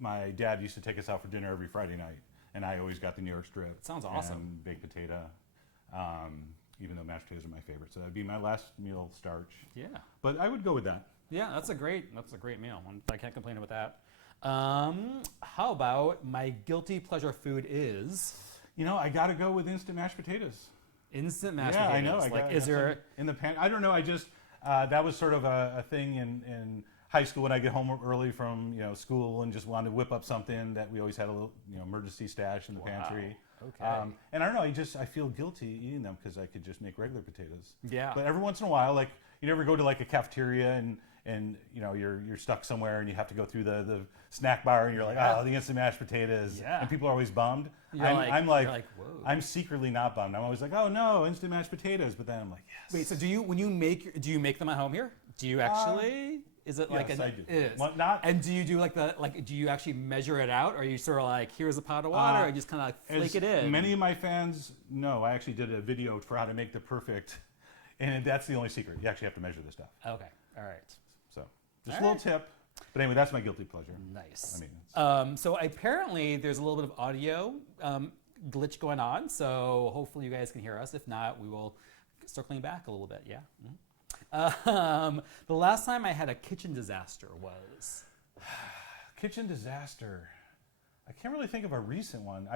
My dad used to take us out for dinner every Friday night, and I always got the New York strip. Sounds awesome. And baked potato, even though mashed potatoes are my favorite. So that'd be my last meal starch. Yeah. But I would go with that. Yeah, that's a great meal. I can't complain about that. How about my guilty pleasure food is? You know, I got to go with instant mashed potatoes. Instant mashed potatoes. Yeah, I know. Like, is there in the pan? I don't know. I just that was sort of a thing in high school when I get home early from school and just wanted to whip up something that we always had a little emergency stash in the pantry. Okay. And I don't know. I feel guilty eating them because I could just make regular potatoes. Yeah. But every once in a while, like you never go to like a cafeteria and you're stuck somewhere and you have to go through the snack bar and you're like, oh, the instant mashed potatoes. Yeah. And people are always bummed. I'm like, whoa. I'm secretly not bummed. I'm always like, oh no, instant mashed potatoes. But then I'm like, yes. Wait, so do you make them at home here? Do you actually? Is it like yes, I do. It is. Well, not. And do you do do you actually measure it out, or are you sort of like, here's a pot of water, or you just kind of like flake it in? Many of my fans know. I actually did a video for how to make the perfect, and that's the only secret. You actually have to measure this stuff. Okay, all right. So just a little tip. But anyway, that's my guilty pleasure. Nice. I mean, so apparently there's a little bit of audio glitch going on, so hopefully you guys can hear us. If not, we will circling back a little bit. Yeah. Mm-hmm. The last time I had a kitchen disaster was... Kitchen disaster. I can't really think of a recent one.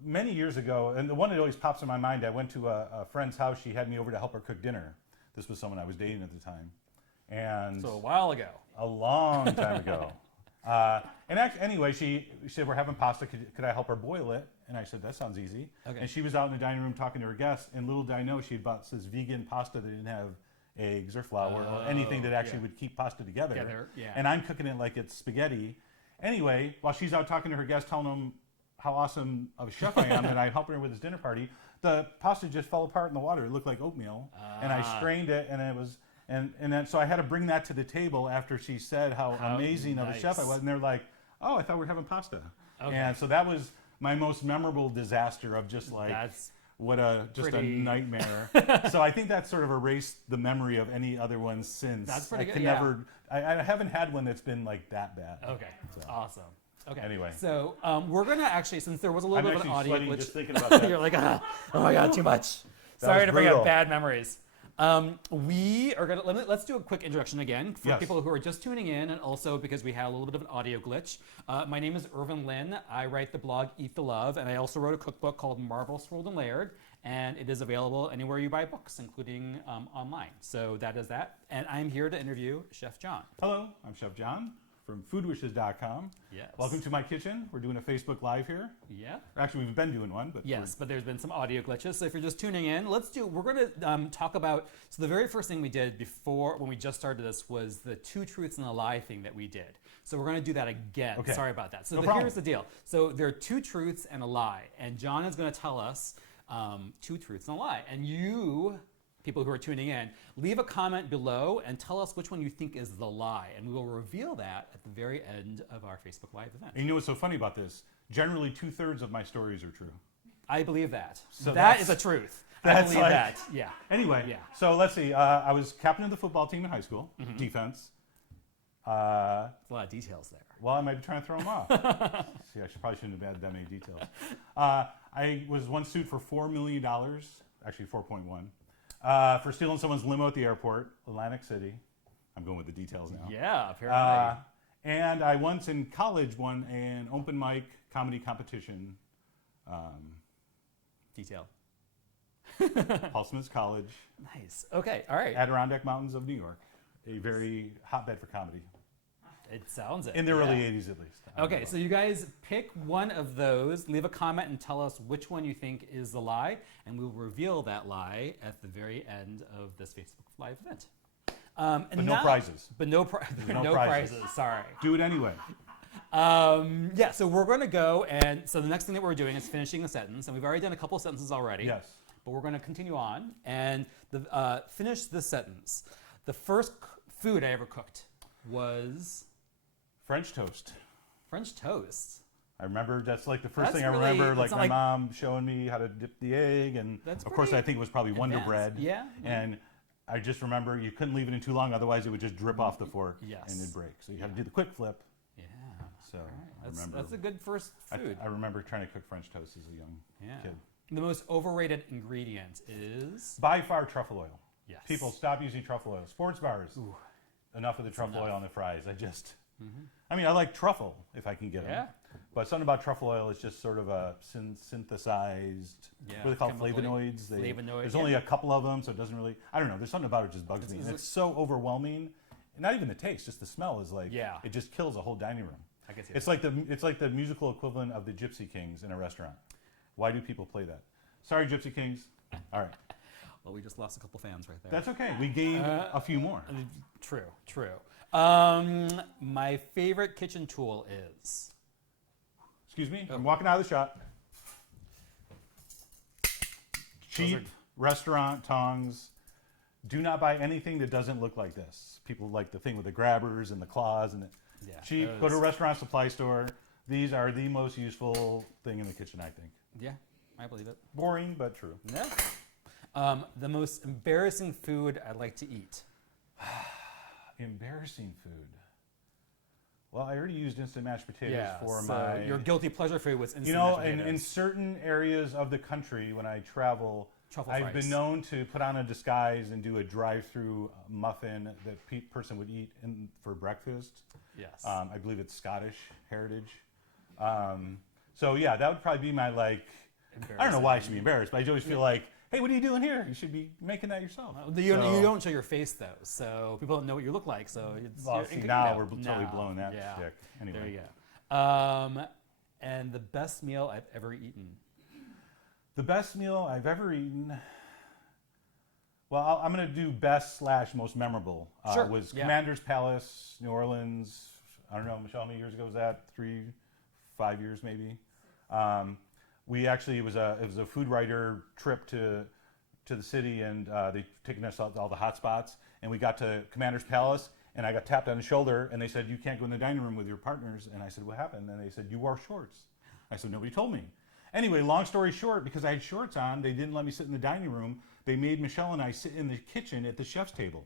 Many years ago, and the one that always pops in my mind, I went to a friend's house. She had me over to help her cook dinner. This was someone I was dating at the time. And so a while ago. A long time ago. Anyway, she said, we're having pasta. Could I help her boil it? And I said, that sounds easy. Okay. And she was out in the dining room talking to her guests, and little did I know she had bought this vegan pasta that didn't have eggs or flour or anything that actually would keep pasta together. And I'm cooking it like it's spaghetti. Anyway, while she's out talking to her guests, telling them how awesome of a chef I am, and I helped her with his dinner party, the pasta just fell apart in the water. It looked like oatmeal. And I strained it, and it was... And then, so I had to bring that to the table after she said how amazing of a chef I was. And they're like, oh, I thought we were having pasta. Okay. And so that was my most memorable disaster of just like... a nightmare. So I think that sort of erased the memory of any other ones since. That's pretty good. I haven't had one that's been like that bad. Okay, so. Awesome. Okay. Anyway, so we're gonna actually, since there was a little bit of an audio glitch, just thinking about that. You're like, oh my god, too much. Sorry to bring up bad memories. We are gonna let's do a quick introduction again for people who are just tuning in, and also because we had a little bit of an audio glitch. My name is Irvin Lin. I write the blog Eat the Love, and I also wrote a cookbook called Marvelous Rolled and Layered, and it is available anywhere you buy books, including online. So that is that, and I'm here to interview Chef John. Hello, I'm Chef John from foodwishes.com. Yes. Welcome to my kitchen. We're doing a Facebook Live here. Yeah. Actually, we've been doing one, but but there's been some audio glitches. So if you're just tuning in, we're going to talk about. So the very first thing we did before when we just started this was the 2 truths and a lie thing that we did. So we're going to do that again. Okay. Sorry about that. So here's the deal. So there are 2 truths and a lie, and John is going to tell us 2 truths and a lie, and you. People who are tuning in, leave a comment below and tell us which one you think is the lie, and we will reveal that at the very end of our Facebook Live event. And you know what's so funny about this? Generally, 2/3 of my stories are true. I believe that. So that is a truth. I believe that. Yeah. Anyway, so let's see. I was captain of the football team in high school, defense. There's a lot of details there. Well, I might be trying to throw them off. See, probably shouldn't have had that many details. I was once sued for $4 million, actually 4.1. For stealing someone's limo at the airport, Atlantic City. I'm going with the details now. Yeah, apparently. And I once in college won an open mic comedy competition. Detail. Paul Smith's College. Nice. Okay, all right. Adirondack Mountains of New York. A very hotbed for comedy. It sounds it. In the early 80s, at least. Okay, so you guys pick one of those, leave a comment and tell us which one you think is the lie, and we'll reveal that lie at the very end of this Facebook Live event. But no prizes. But no prizes, sorry. Do it anyway. So we're going to go, and so the next thing that we're doing is finishing the sentence, and we've already done a couple of sentences already. Yes. But we're going to continue on and finish this sentence. The first food I ever cooked was... French toast. French toast. I remember that's like the first thing I remember, like my mom showing me how to dip the egg, and of course I think it was probably Wonder Bread. Yeah. And I just remember you couldn't leave it in too long, otherwise it would just drip off the fork and it'd break. So you had to do the quick flip. Yeah. So I remember That's a good first food. I remember trying to cook French toast as a young kid. The most overrated ingredient is? By far, truffle oil. Yes. People stop using truffle oil. Sports bars. Ooh. Enough of the truffle oil on the fries. I mean, I like truffle if I can get them. Yeah. But something about truffle oil is just sort of a synthesized, what do they call flavonoids? There's only a couple of them, so it doesn't really, I don't know, there's something about it just bugs me. And it's so overwhelming. Not even the taste, just the smell is like, it just kills a whole dining room. I can see it's like the musical equivalent of the Gypsy Kings in a restaurant. Why do people play that? Sorry, Gypsy Kings. All right. Well, we just lost a couple fans right there. That's okay. We gained a few more. True. My favorite kitchen tool is? Excuse me. I'm walking out of the shop. Cheap restaurant tongs. Do not buy anything that doesn't look like this. People like the thing with the grabbers and the claws and cheap. Go to a restaurant supply store. These are the most useful thing in the kitchen, I think. Yeah, I believe it. Boring, but true. Yeah. The most embarrassing food I'd like to eat. Embarrassing food. Well, I already used instant mashed potatoes for my... Your guilty pleasure food was instant mashed potatoes. You know, in certain areas of the country, when I travel, I've been known to put on a disguise and do a drive-through muffin that person would eat for breakfast. Yes. I believe it's Scottish heritage. So yeah, that would probably be my I don't know why I should be embarrassed, but I always feel like, hey, what are you doing here? You should be making that yourself. You don't show your face though, so people don't know what you look like. So it's now we're totally blowing that stick. Anyway. There you go. And the best meal I've ever eaten. The best meal I've ever eaten. Well, I'm going to do best / most memorable. Was Commander's Palace, New Orleans. I don't know, Michelle, how many years ago was that? 5 years maybe. It was a food writer trip to the city, and they taken us out to all the hot spots, and we got to Commander's Palace, and I got tapped on the shoulder, and they said, you can't go in the dining room with your partners. And I said, what happened? And they said, you wore shorts. I said, nobody told me. Anyway, long story short, because I had shorts on, they didn't let me sit in the dining room. They made Michelle and I sit in the kitchen at the chef's table.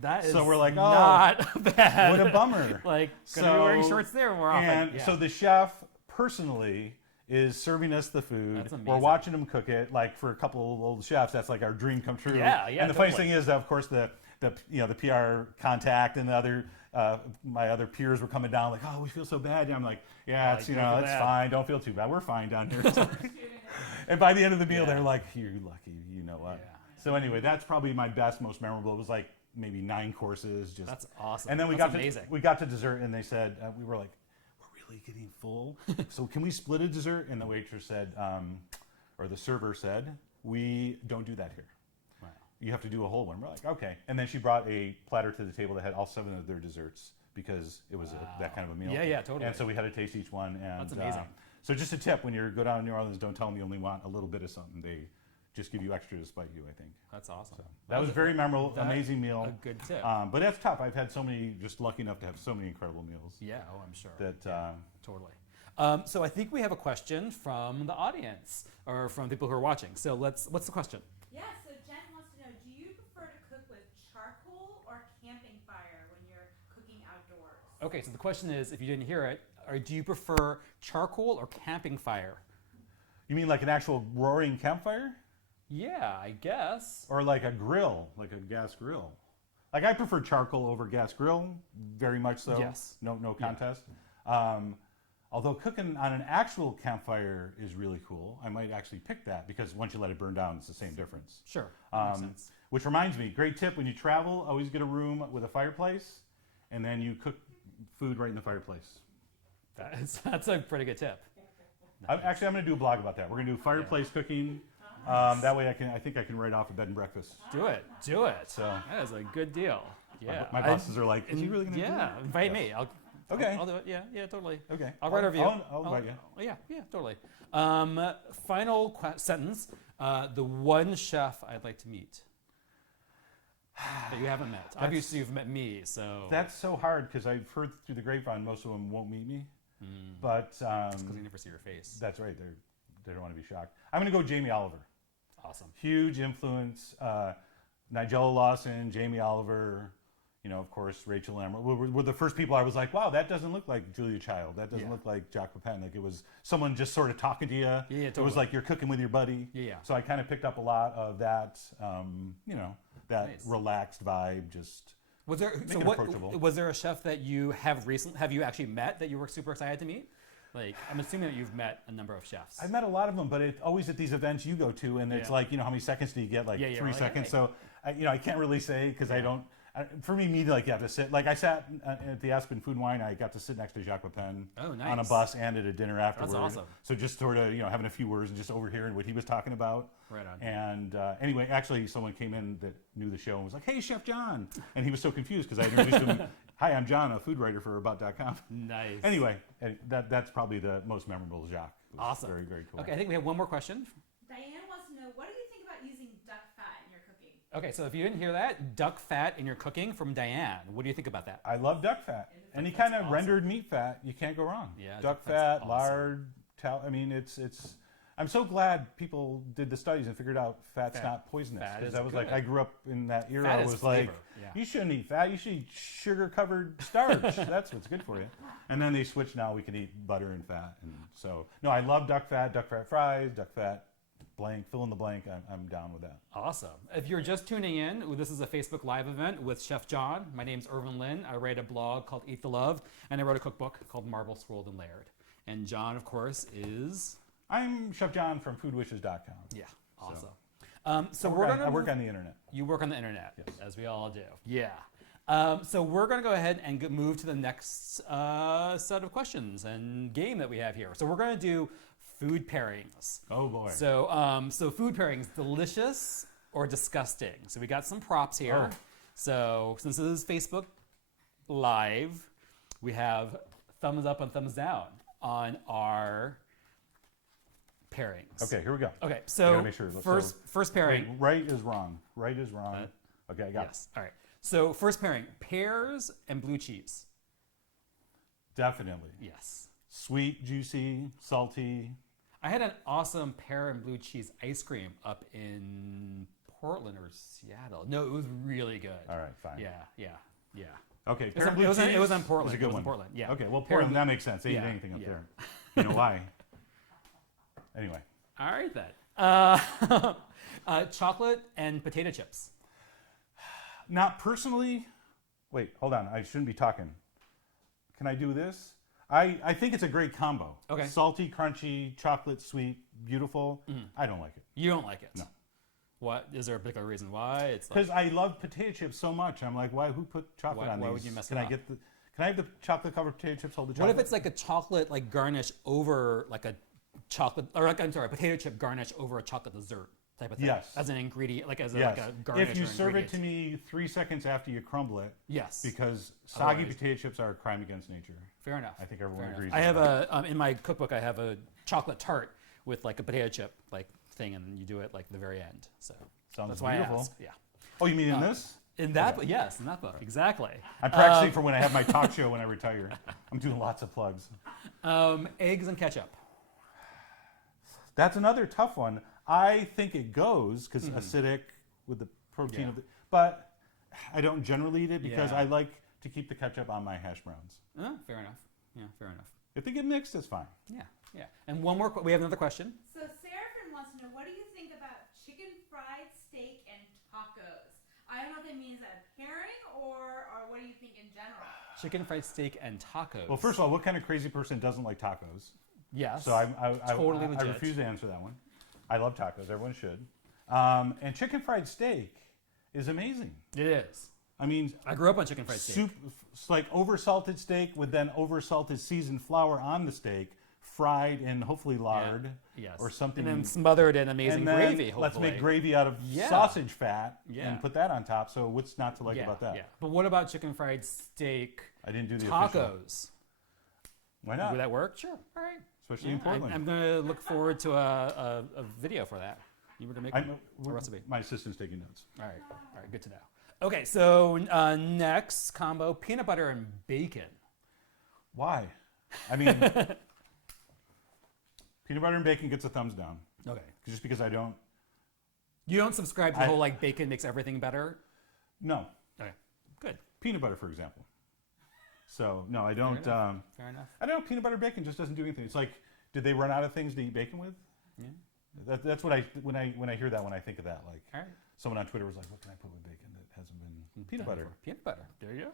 That is so we're like, not bad. What a bummer. Gonna be wearing shorts there more often. And so the chef personally is serving us the food. That's amazing. We're watching him cook it. Like for a couple of old chefs, that's like our dream come true. Yeah. And the funniest thing is, of course, the PR contact and the other my other peers were coming down like, oh, we feel so bad. And I'm like, yeah, it's it's fine. Don't feel too bad. We're fine down here. And by the end of the meal, they're like, you're lucky. You know what? Yeah. So anyway, that's probably my best, most memorable. It was like maybe 9 courses. That's awesome. And then we got to dessert, and they said we were like, we're really getting full. So can we split a dessert? And the waitress said, or the server said, we don't do that here. Wow. You have to do a whole one. We're like, okay. And then she brought a platter to the table that had all 7 of their desserts because it was that kind of a meal. Yeah, totally. And so we had to taste each one. And that's amazing. So just a tip: when you go down to New Orleans, don't tell them you only want a little bit of something. They just give you extra to spite you, I think. That's awesome. So that was very memorable, amazing meal. A good tip. But that's tough. I've had so many, just lucky enough to have so many incredible meals. Yeah, I'm sure. Totally. So I think we have a question from the audience, or from people who are watching. So what's the question? Yeah, so Jen wants to know, do you prefer to cook with charcoal or camping fire when you're cooking outdoors? Okay, so the question is, if you didn't hear it, do you prefer charcoal or camping fire? You mean like an actual roaring campfire? Yeah, I guess. Or like a grill, like a gas grill. Like I prefer charcoal over gas grill, very much so. Yes. No contest. Yeah. Although cooking on an actual campfire is really cool. I might actually pick that because once you let it burn down, it's the same difference. Sure, makes sense. Which reminds me, great tip, when you travel, always get a room with a fireplace, and then you cook food right in the fireplace. That's a pretty good tip. Actually, I'm going to do a blog about that. We're going to do fireplace cooking. That way I think I can write off a bed and breakfast. Do it. So that is a good deal. Yeah. My bosses are like, is he really going to do that? Yeah, invite me. I'll do it. Yeah, totally. Okay. I'll write a review. I'll invite you. Yeah, totally. Final sentence. The one chef I'd like to meet that you haven't met. Obviously, you've met me, so. That's so hard because I've heard through the grapevine most of them won't meet me. But because you never see your face. That's right. They don't want to be shocked. I'm going to go Jamie Oliver. Awesome. Huge influence. Nigella Lawson, Jamie Oliver. of course, Rachel and Emma were the first people I was like, wow, that doesn't look like Julia Child. That doesn't look like Jack Pepin. Like it was someone just sort of talking to you. Yeah, totally. It was like you're cooking with your buddy. Yeah. So I kind of picked up a lot of that, that Nice. relaxed vibe. Just Was there make it approachable. was there a chef that you have actually met that you were super excited to meet? Like, I'm assuming that you've met a number of chefs. I've met a lot of them, but it's always at these events you go to, and it's like, how many seconds do you get? Like 3 seconds. So, I can't really say because I don't. For me, you have to sit. Like I sat at the Aspen Food and Wine. I got to sit next to Jacques Pepin on a bus and at a dinner afterward. That's awesome. So just sort of having a few words and just overhearing what he was talking about. Right on. And anyway, actually, someone came in that knew the show and was like, "Hey, Chef John," and he was so confused because I introduced him. Hi, I'm John, a food writer for About.com. Nice. Anyway, that's probably the most memorable Jacques. It was Awesome. Very, very cool. Okay, I think we have one more question. Diane wants to know, what do you think about using duck fat in your cooking? Okay, so if you didn't hear that, duck fat in your cooking from Diane. What do you think about that? I love duck fat. Any That's kind of awesome. rendered meat fat, you can't go wrong. Yeah, duck duck fat's fat, awesome. lard, it's. I'm so glad people did the studies and figured out fat's not poisonous. Fat Because is I was good. like, I grew up in that era. Fat I is was flavor, like, yeah. you shouldn't eat fat. You should eat sugar-covered starch. That's what's good for you. And then they switched. Now we can eat butter and fat. And so, no, I love duck fat fries, duck fat, blank, fill in the blank. I'm down with that. Awesome. If you're just tuning in, this is a Facebook Live event with Chef John. My name's Irvin Lynn. I write a blog called Eat the Love, and I wrote a cookbook called Marble Swirled and Layered. And John, of course, is... I'm Chef John from foodwishes.com. Yeah, awesome. So we're I gonna work on the internet. You work on the internet, Yes. as we all do. Yeah. So we're going to go ahead and move to the next set of questions and game that we have here. So we're going to do food pairings. Oh boy. So food pairings, delicious or disgusting. So we got some props here. Oh. So since this is Facebook Live, we have thumbs up and thumbs down on our pairings. Okay, here we go. Okay, I so gotta make sure. first pairing. Wait, right is wrong. Right is wrong. Okay, I got Yes. All right. So first pairing, pears and blue cheese. it. Definitely. Yes. Sweet, juicy, salty. I had an awesome pear and blue cheese ice cream up in Portland or Seattle. No, it was really good. All right, fine. Yeah. Okay, It pear was, and blue it was, cheese it was in Portland. is a good it was one. in Portland. Yeah. Okay, well, Pear and Portland, blue- that makes sense. They eat yeah, anything up yeah. there. You know why? Anyway. All right then. Chocolate and potato chips. Not personally. Wait, hold on. I shouldn't be talking. Can I do this? I think it's a great combo. Okay. Salty, crunchy, chocolate, sweet, beautiful. I don't like it. You don't like it. No. What is there a particular reason why? It's like, Because I love potato chips so much. I'm like, why? Who put chocolate on Why these? would you mess Can it I up? get the? Can I have the chocolate covered potato chips? Hold the what chocolate. if it's like a chocolate like garnish over like a chocolate or like, I'm sorry, potato chip garnish over a chocolate dessert type of thing? Yes. As an ingredient, like as a, Yes. like a garnish. If you or serve it ingredient. to me 3 seconds after you crumble it, Yes. because soggy Otherwise- potato chips are a crime against nature. Fair enough. I think everyone Fair enough. agrees I with have a in my cookbook. I have a chocolate tart with like a potato chip like thing, and you do it like the very end. So Sounds that's why beautiful. I ask. Yeah. Oh, you mean in this? In that, yes, in that book, exactly. I'm practicing for when I have my talk show when I retire. I'm doing lots of plugs. Eggs and ketchup. That's another tough one. I think it goes because acidic with the protein Yeah. of it, but I don't generally eat it because Yeah. I like to keep the ketchup on my hash browns. Fair enough. Yeah, fair enough. If they get mixed, it's fine. Yeah. And one more. We have another question. So Seraphin wants to know, what do you think about chicken fried steak and tacos? I don't know if that means a pairing or what do you think in general? Chicken fried steak and tacos. Well, first of all, what kind of crazy person doesn't like tacos? yes. So I Totally I legit. refuse to answer that one. I love tacos. Everyone should. And chicken fried steak is amazing. It is. I mean, I grew up on chicken fried steak. soup, it's like over-salted steak with then over-salted seasoned flour on the steak, fried in hopefully lard Yes. or something. And then smothered in amazing and then gravy. Hopefully. let's make gravy out of Yeah. sausage fat Yeah. and put that on top. So what's not to like about that? Yeah. But what about chicken fried steak I didn't do the official. tacos? Why not? Would that work? Sure. All right. Especially in Yeah, Portland. I'm going to look forward to a video for that. You were to make a recipe. My assistant's taking notes. All right. Good to know. Okay, so next combo: peanut butter and bacon. Why? I mean, peanut butter and bacon gets a thumbs down. Okay. Just because I don't. You don't subscribe to the whole like bacon makes everything better. No. Okay. Good. peanut butter, for example. So no, I don't. Fair enough. I don't know. Peanut butter bacon just doesn't do anything. It's like, did they run out of things to eat bacon with? Yeah. That's what when I hear that, when I think of that, like All right. someone on Twitter was like, "What can I put with bacon that hasn't been peanut butter?" Peanut butter. There you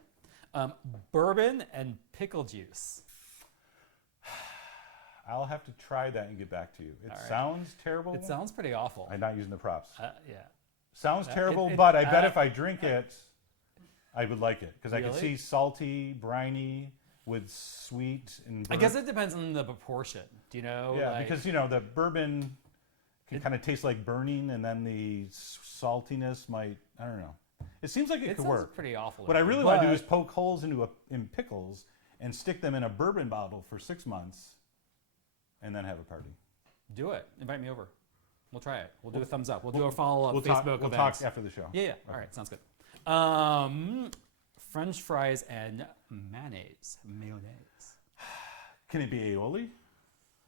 go. Bourbon and pickle juice. I'll have to try that and get back to you. It All right. sounds terrible. It sounds pretty awful. I'm not using the props. Yeah. Sounds terrible, it- but I bet if I drink it, I would like it because I can Really? see salty, briny with sweet and. I guess it depends on the proportion. Do you know? Yeah, like- because the bourbon can kind of taste like burning, and then the saltiness might. I don't know. It seems like it could sounds work. pretty awful. What I really want to do is poke holes in pickles and stick them in a bourbon bottle for 6 months, and then have a party. do it. Invite me over. We'll try it. We'll do a thumbs up. We'll do a follow-up We'll Facebook talk event. after the show. Yeah. All right. Sounds good. French fries and mayonnaise. Can it be aioli?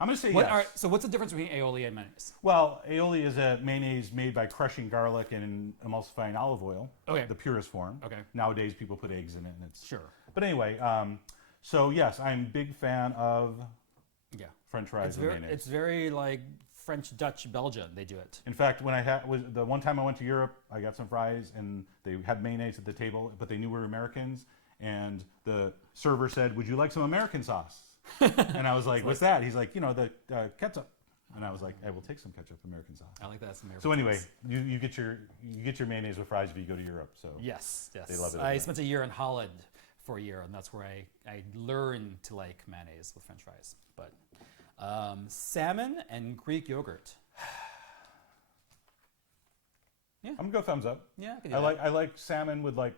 I'm going to say What, yes. all right, so what's the difference between aioli and mayonnaise? Well, aioli is a mayonnaise made by crushing garlic and emulsifying olive oil. Okay. The purest form. Okay. Nowadays, people put eggs in it, and it's. Sure. But anyway, so yes, I'm a big fan of Yeah. French fries It's and very, mayonnaise. it's very like French, Dutch, Belgian. They do it. In fact, when was the one time I went to Europe, I got some fries and they had mayonnaise at the table, but they knew we were Americans. And the server said, "Would you like some American sauce?" And I was like, "What's that?" He's like, "The ketchup." And I was like, "I will take some ketchup, American sauce." I like that. It's American So anyway, sauce. you get your mayonnaise with fries if you go to Europe. So Yes. They love it over I there. spent a year in Holland for a year, and that's where I learned to like mayonnaise with French fries. But salmon and Greek yogurt. I'm gonna go thumbs up. Yeah, I can do I that. like salmon with like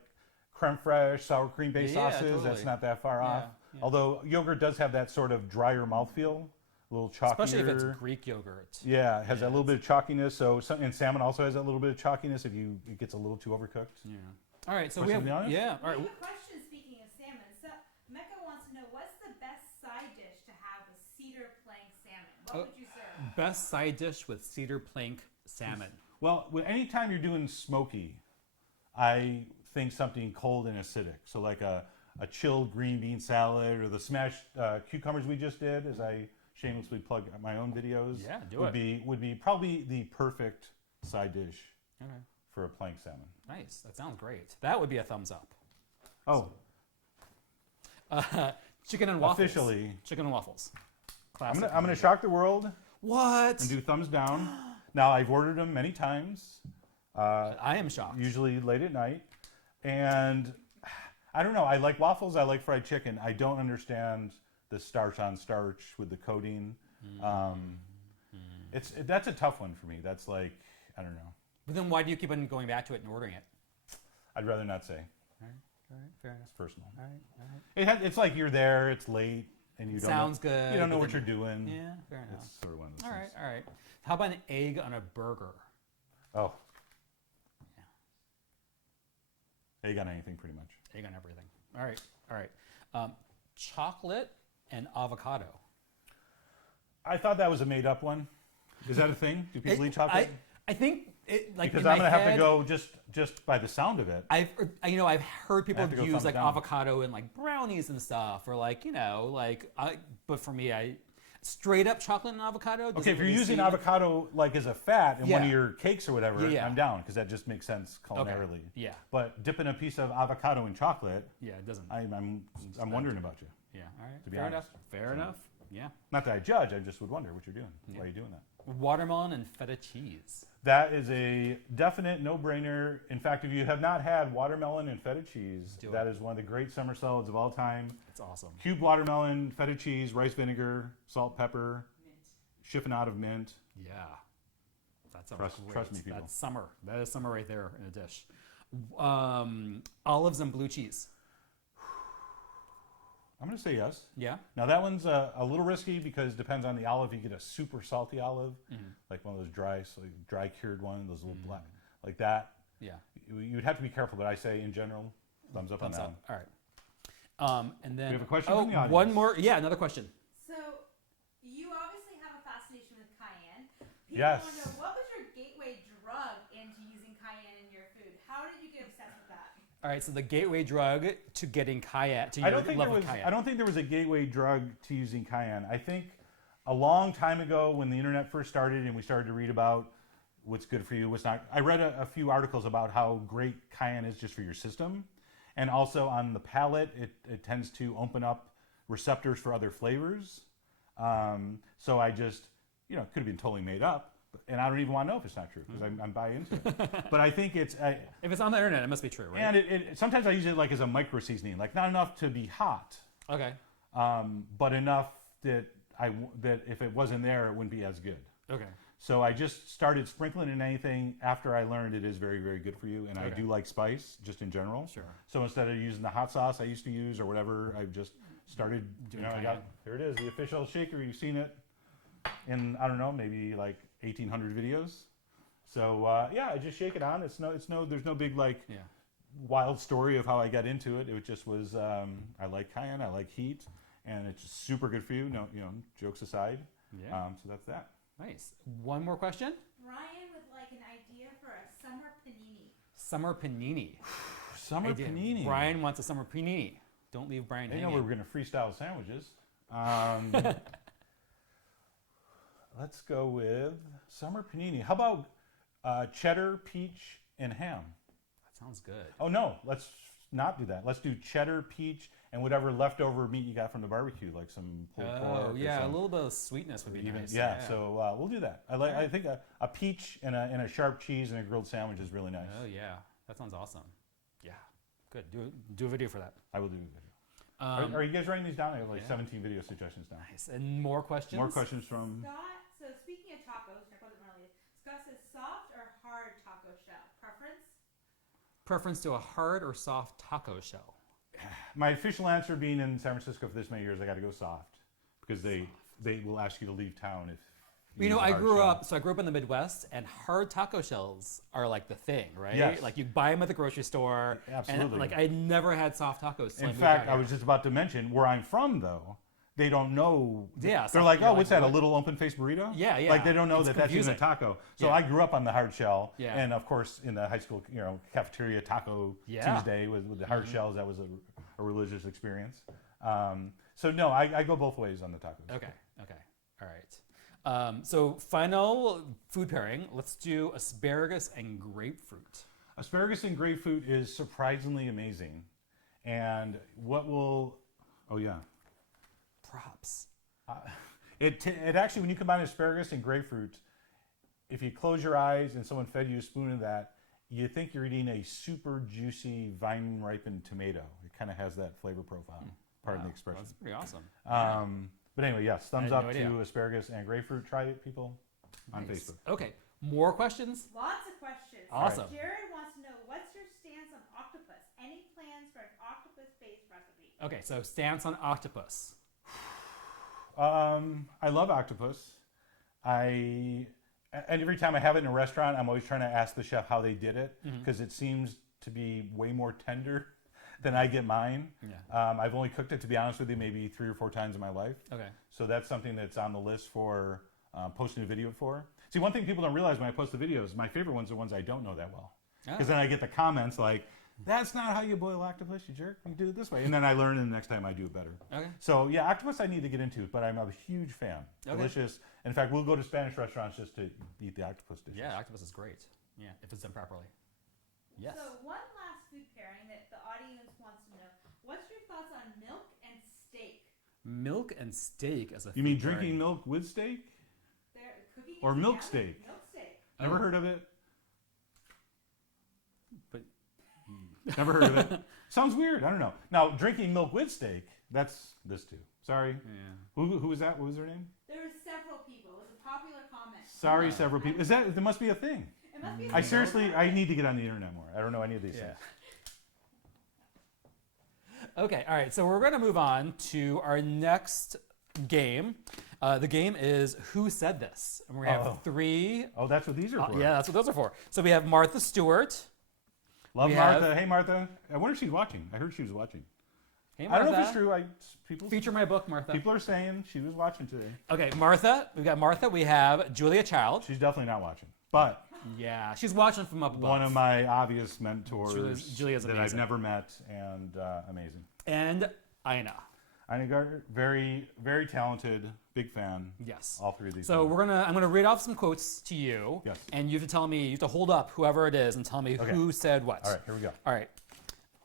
creme fraiche, sour cream based Yeah, sauces. totally. That's not that far off. yeah. Although yogurt does have that sort of drier mouthfeel, a little chalkier. Especially if it's Greek yogurt. Yeah, it has that little bit of chalkiness. So and salmon also has that little bit of chalkiness if it gets a little too overcooked. Yeah. All right, so Want we to have be honest? yeah. All I right. have a question speaking of salmon. So Mecca wants to know what's the best side dish to have with cedar plank salmon? What would you serve? Best side dish with cedar plank salmon. Well, anytime you're doing smoky, I think something cold and acidic. So like a chilled green bean salad or the smashed cucumbers we just did, as I shamelessly plug my own videos. Yeah, do would it. Would be probably the perfect side dish Okay. for a plank salmon. Nice. That sounds great. That would be a thumbs up. Oh, Chicken and waffles. officially, Chicken and waffles. I'm Classic. gonna shock the world What? and do thumbs down. Now I've ordered them many times. I am shocked. Usually late at night. And I don't know. I like waffles. I like fried chicken. I don't understand the starch on starch with the coating. That's a tough one for me. That's like, I don't know. But then why do you keep on going back to it and ordering it? I'd rather not say. All right, fair enough. It's personal. All right. It's like you're there. It's late, and you don't. Sounds good. You don't know but what you're then- doing. Yeah, fair enough. It's sort of one of those All things. right, all right. How about an egg on a burger? Oh. Egg on anything, pretty much. Egg on everything. All right, all right. Chocolate and avocado. I thought that was a made-up one. Is that a thing? Do people eat chocolate? I think it, like Because in I'm my gonna have to head, go just by the sound of it. I've heard people have to go use thumbs like down. avocado in like brownies and stuff, or like but for me, straight up chocolate and avocado. Okay, doesn't if you're really using seem- avocado like as a fat in one of Yeah. your cakes or whatever, Yeah. I'm down because that just makes sense culinarily. Yeah, But dipping a piece of avocado in chocolate, yeah, it doesn't. I'm wondering about you. Yeah, all right. To be Fair honest. enough. Fair enough. Yeah. Not that I judge, I just would wonder what you're doing. Why are you doing that? Watermelon and feta cheese. That is a definite no-brainer. In fact, if you have not had watermelon and feta cheese, Do that it. is one of the great summer salads of all time. It's awesome. Cubed watermelon, feta cheese, rice vinegar, salt, pepper, chiffonade of mint. Yeah. That sounds Trust- great. trust me, people. That's summer. That is summer right there in a dish. Olives and blue cheese. I'm going to say yes. Yeah. Now that one's a little risky because it depends on the olive. You get a super salty olive, like one of those dry cured one, those little black, like that. Yeah. You would have to be careful, but I say in general, thumbs up Thumbs on that. up. All right. And then We have a question from the audience. one more. Yeah, another question. So you obviously have a fascination with cayenne. People Yes. want to know what was your gateway drug into using cayenne in your food? How did you get obsessed with that? All right, so the gateway drug to getting cayenne, to I your don't think love there of was. cayenne. I don't think there was a gateway drug to using cayenne. I think a long time ago, when the internet first started and we started to read about what's good for you, what's not. I read a few articles about how great cayenne is just for your system, and also on the palate, it tends to open up receptors for other flavors. So I just, it could have been totally made up. And I don't even want to know if it's not true because I'm buying into it. But I think it's... if it's on the internet, it must be true, right? And sometimes I use it like as a micro seasoning, like not enough to be hot, Okay. but enough that that if it wasn't there, it wouldn't be as good. Okay. So I just started sprinkling in anything after I learned it is very, very good for you. And I Okay. do like spice just in general. Sure. So instead of using the hot sauce I used to use or whatever, I've just started, Doing I got, here it is, the official shaker. You've seen it in, I don't know, maybe like 1,800 videos. So yeah, I just shake it on. There's no big like wild story of how I got into it. It just was, I like cayenne, I like heat, and it's just super good for you. No, jokes aside. Yeah. So that's that. Nice. One more question. Ryan would like an idea for a summer panini. Summer panini. Summer Idea. panini. Brian wants a summer panini. Don't leave Brian I hanging. know we were going to freestyle sandwiches. Let's go with summer panini. How about cheddar, peach, and ham? That sounds good. Oh no, let's not do that. Let's do cheddar, peach, and whatever leftover meat you got from the barbecue, like some pulled pork. Oh, yeah, or a some, little bit of sweetness would be nice. Yeah, so we'll do that. I think a peach and a sharp cheese and a grilled sandwich is really nice. Oh, yeah. That sounds awesome. Yeah. Good. Do a video for that. I will do a video. Are you guys writing these down? I have like 17 video suggestions now. Nice. And more questions? More questions from... Scott, so speaking of tacos, Nick wasn't earlier. Scott says soft or hard taco shell? Preference? Preference to a hard or soft taco shell? My official answer being in San Francisco for this many years, I got to go soft because they will ask you to leave town if You know, use a I hard grew shell. up in the Midwest, and hard taco shells are like the thing, right? Yes. Like you buy them at the grocery store. Absolutely. And like I never had soft tacos. till In moved fact, out I here. was just about to mention where I'm from, though. They don't know. Yeah, They're so like, you're oh, like, what's that? what? A little open-faced burrito? Yeah, yeah. Like they don't know It's that that's even a confusing. taco. So Yeah. I grew up on the hard shell, Yeah. and of course in the high school, cafeteria taco Yeah. Tuesday with the hard shells. That was a religious experience. So no, I go both ways on the tacos. Okay. All right. So final food pairing. Let's do asparagus and grapefruit. Asparagus and grapefruit is surprisingly amazing, and oh yeah. Props. It actually, when you combine asparagus and grapefruit, if you close your eyes and someone fed you a spoon of that, you think you're eating a super juicy vine-ripened tomato. It kind of has that flavor profile. Pardon the expression. That's pretty awesome. But anyway, yes, thumbs I up had no idea. to asparagus and grapefruit. Try it, people, on Nice. Facebook. Okay. More questions? Lots of questions. Awesome. Jared wants to know, what's your stance on octopus? Any plans for an octopus-based recipe? Okay, so stance on octopus. I love octopus. And every time I have it in a restaurant, I'm always trying to ask the chef how they did it because it seems to be way more tender than I get mine. Yeah. I've only cooked it, to be honest with you, maybe 3 or 4 times in my life. Okay. So that's something that's on the list for posting a video for. See, one thing people don't realize when I post the videos, my favorite ones are ones I don't know that well. Because then I get the comments like, that's not how you boil octopus, you jerk. You do it this way. And then I learn, and the next time I do it better. Okay. So yeah, octopus I need to get into, but I'm a huge fan. Okay. Delicious. In fact, we'll go to Spanish restaurants just to eat the octopus dishes. Yeah, octopus is great. Yeah, if it's done properly. Yes. So one last food pairing that the audience wants to know. What's your thoughts on milk and steak? Milk and steak as a You mean food pairing. drinking milk with steak? They're cooking Or it milk together. steak. Milk steak. Never heard of it. But Never heard of it. Sounds weird. I don't know. Now, drinking milk with steak, that's this too. Sorry. yeah. Who was that? What was her name? There were several people. It was a popular comment. Sorry, several people. There must be a thing. It must be. I need to get on the internet more. I don't know any of these things. Okay, all right. So we're going to move on to our next game. The game is Who Said This? And we have 3. Oh, that's what these are for. Yeah, that's what those are for. So we have Martha Stewart. Love we Martha. have- Hey, Martha. I wonder if she's watching. I heard she was watching. Hey, I Martha. don't know if it's true. Feature my book, Martha. People are saying she was watching today. Okay, Martha. We've got Martha. We have Julia Child. She's definitely not watching. But Yeah, she's watching from up above. One of my obvious mentors Julia's that I've amazing. never met, and amazing. And Ina. Ina Gardner, very, very talented, big fan. Yes. All three of these. So I'm gonna read off some quotes to you, Yes. and you have to tell me, you have to hold up whoever it is and tell me who said what. All right, here we go. All right.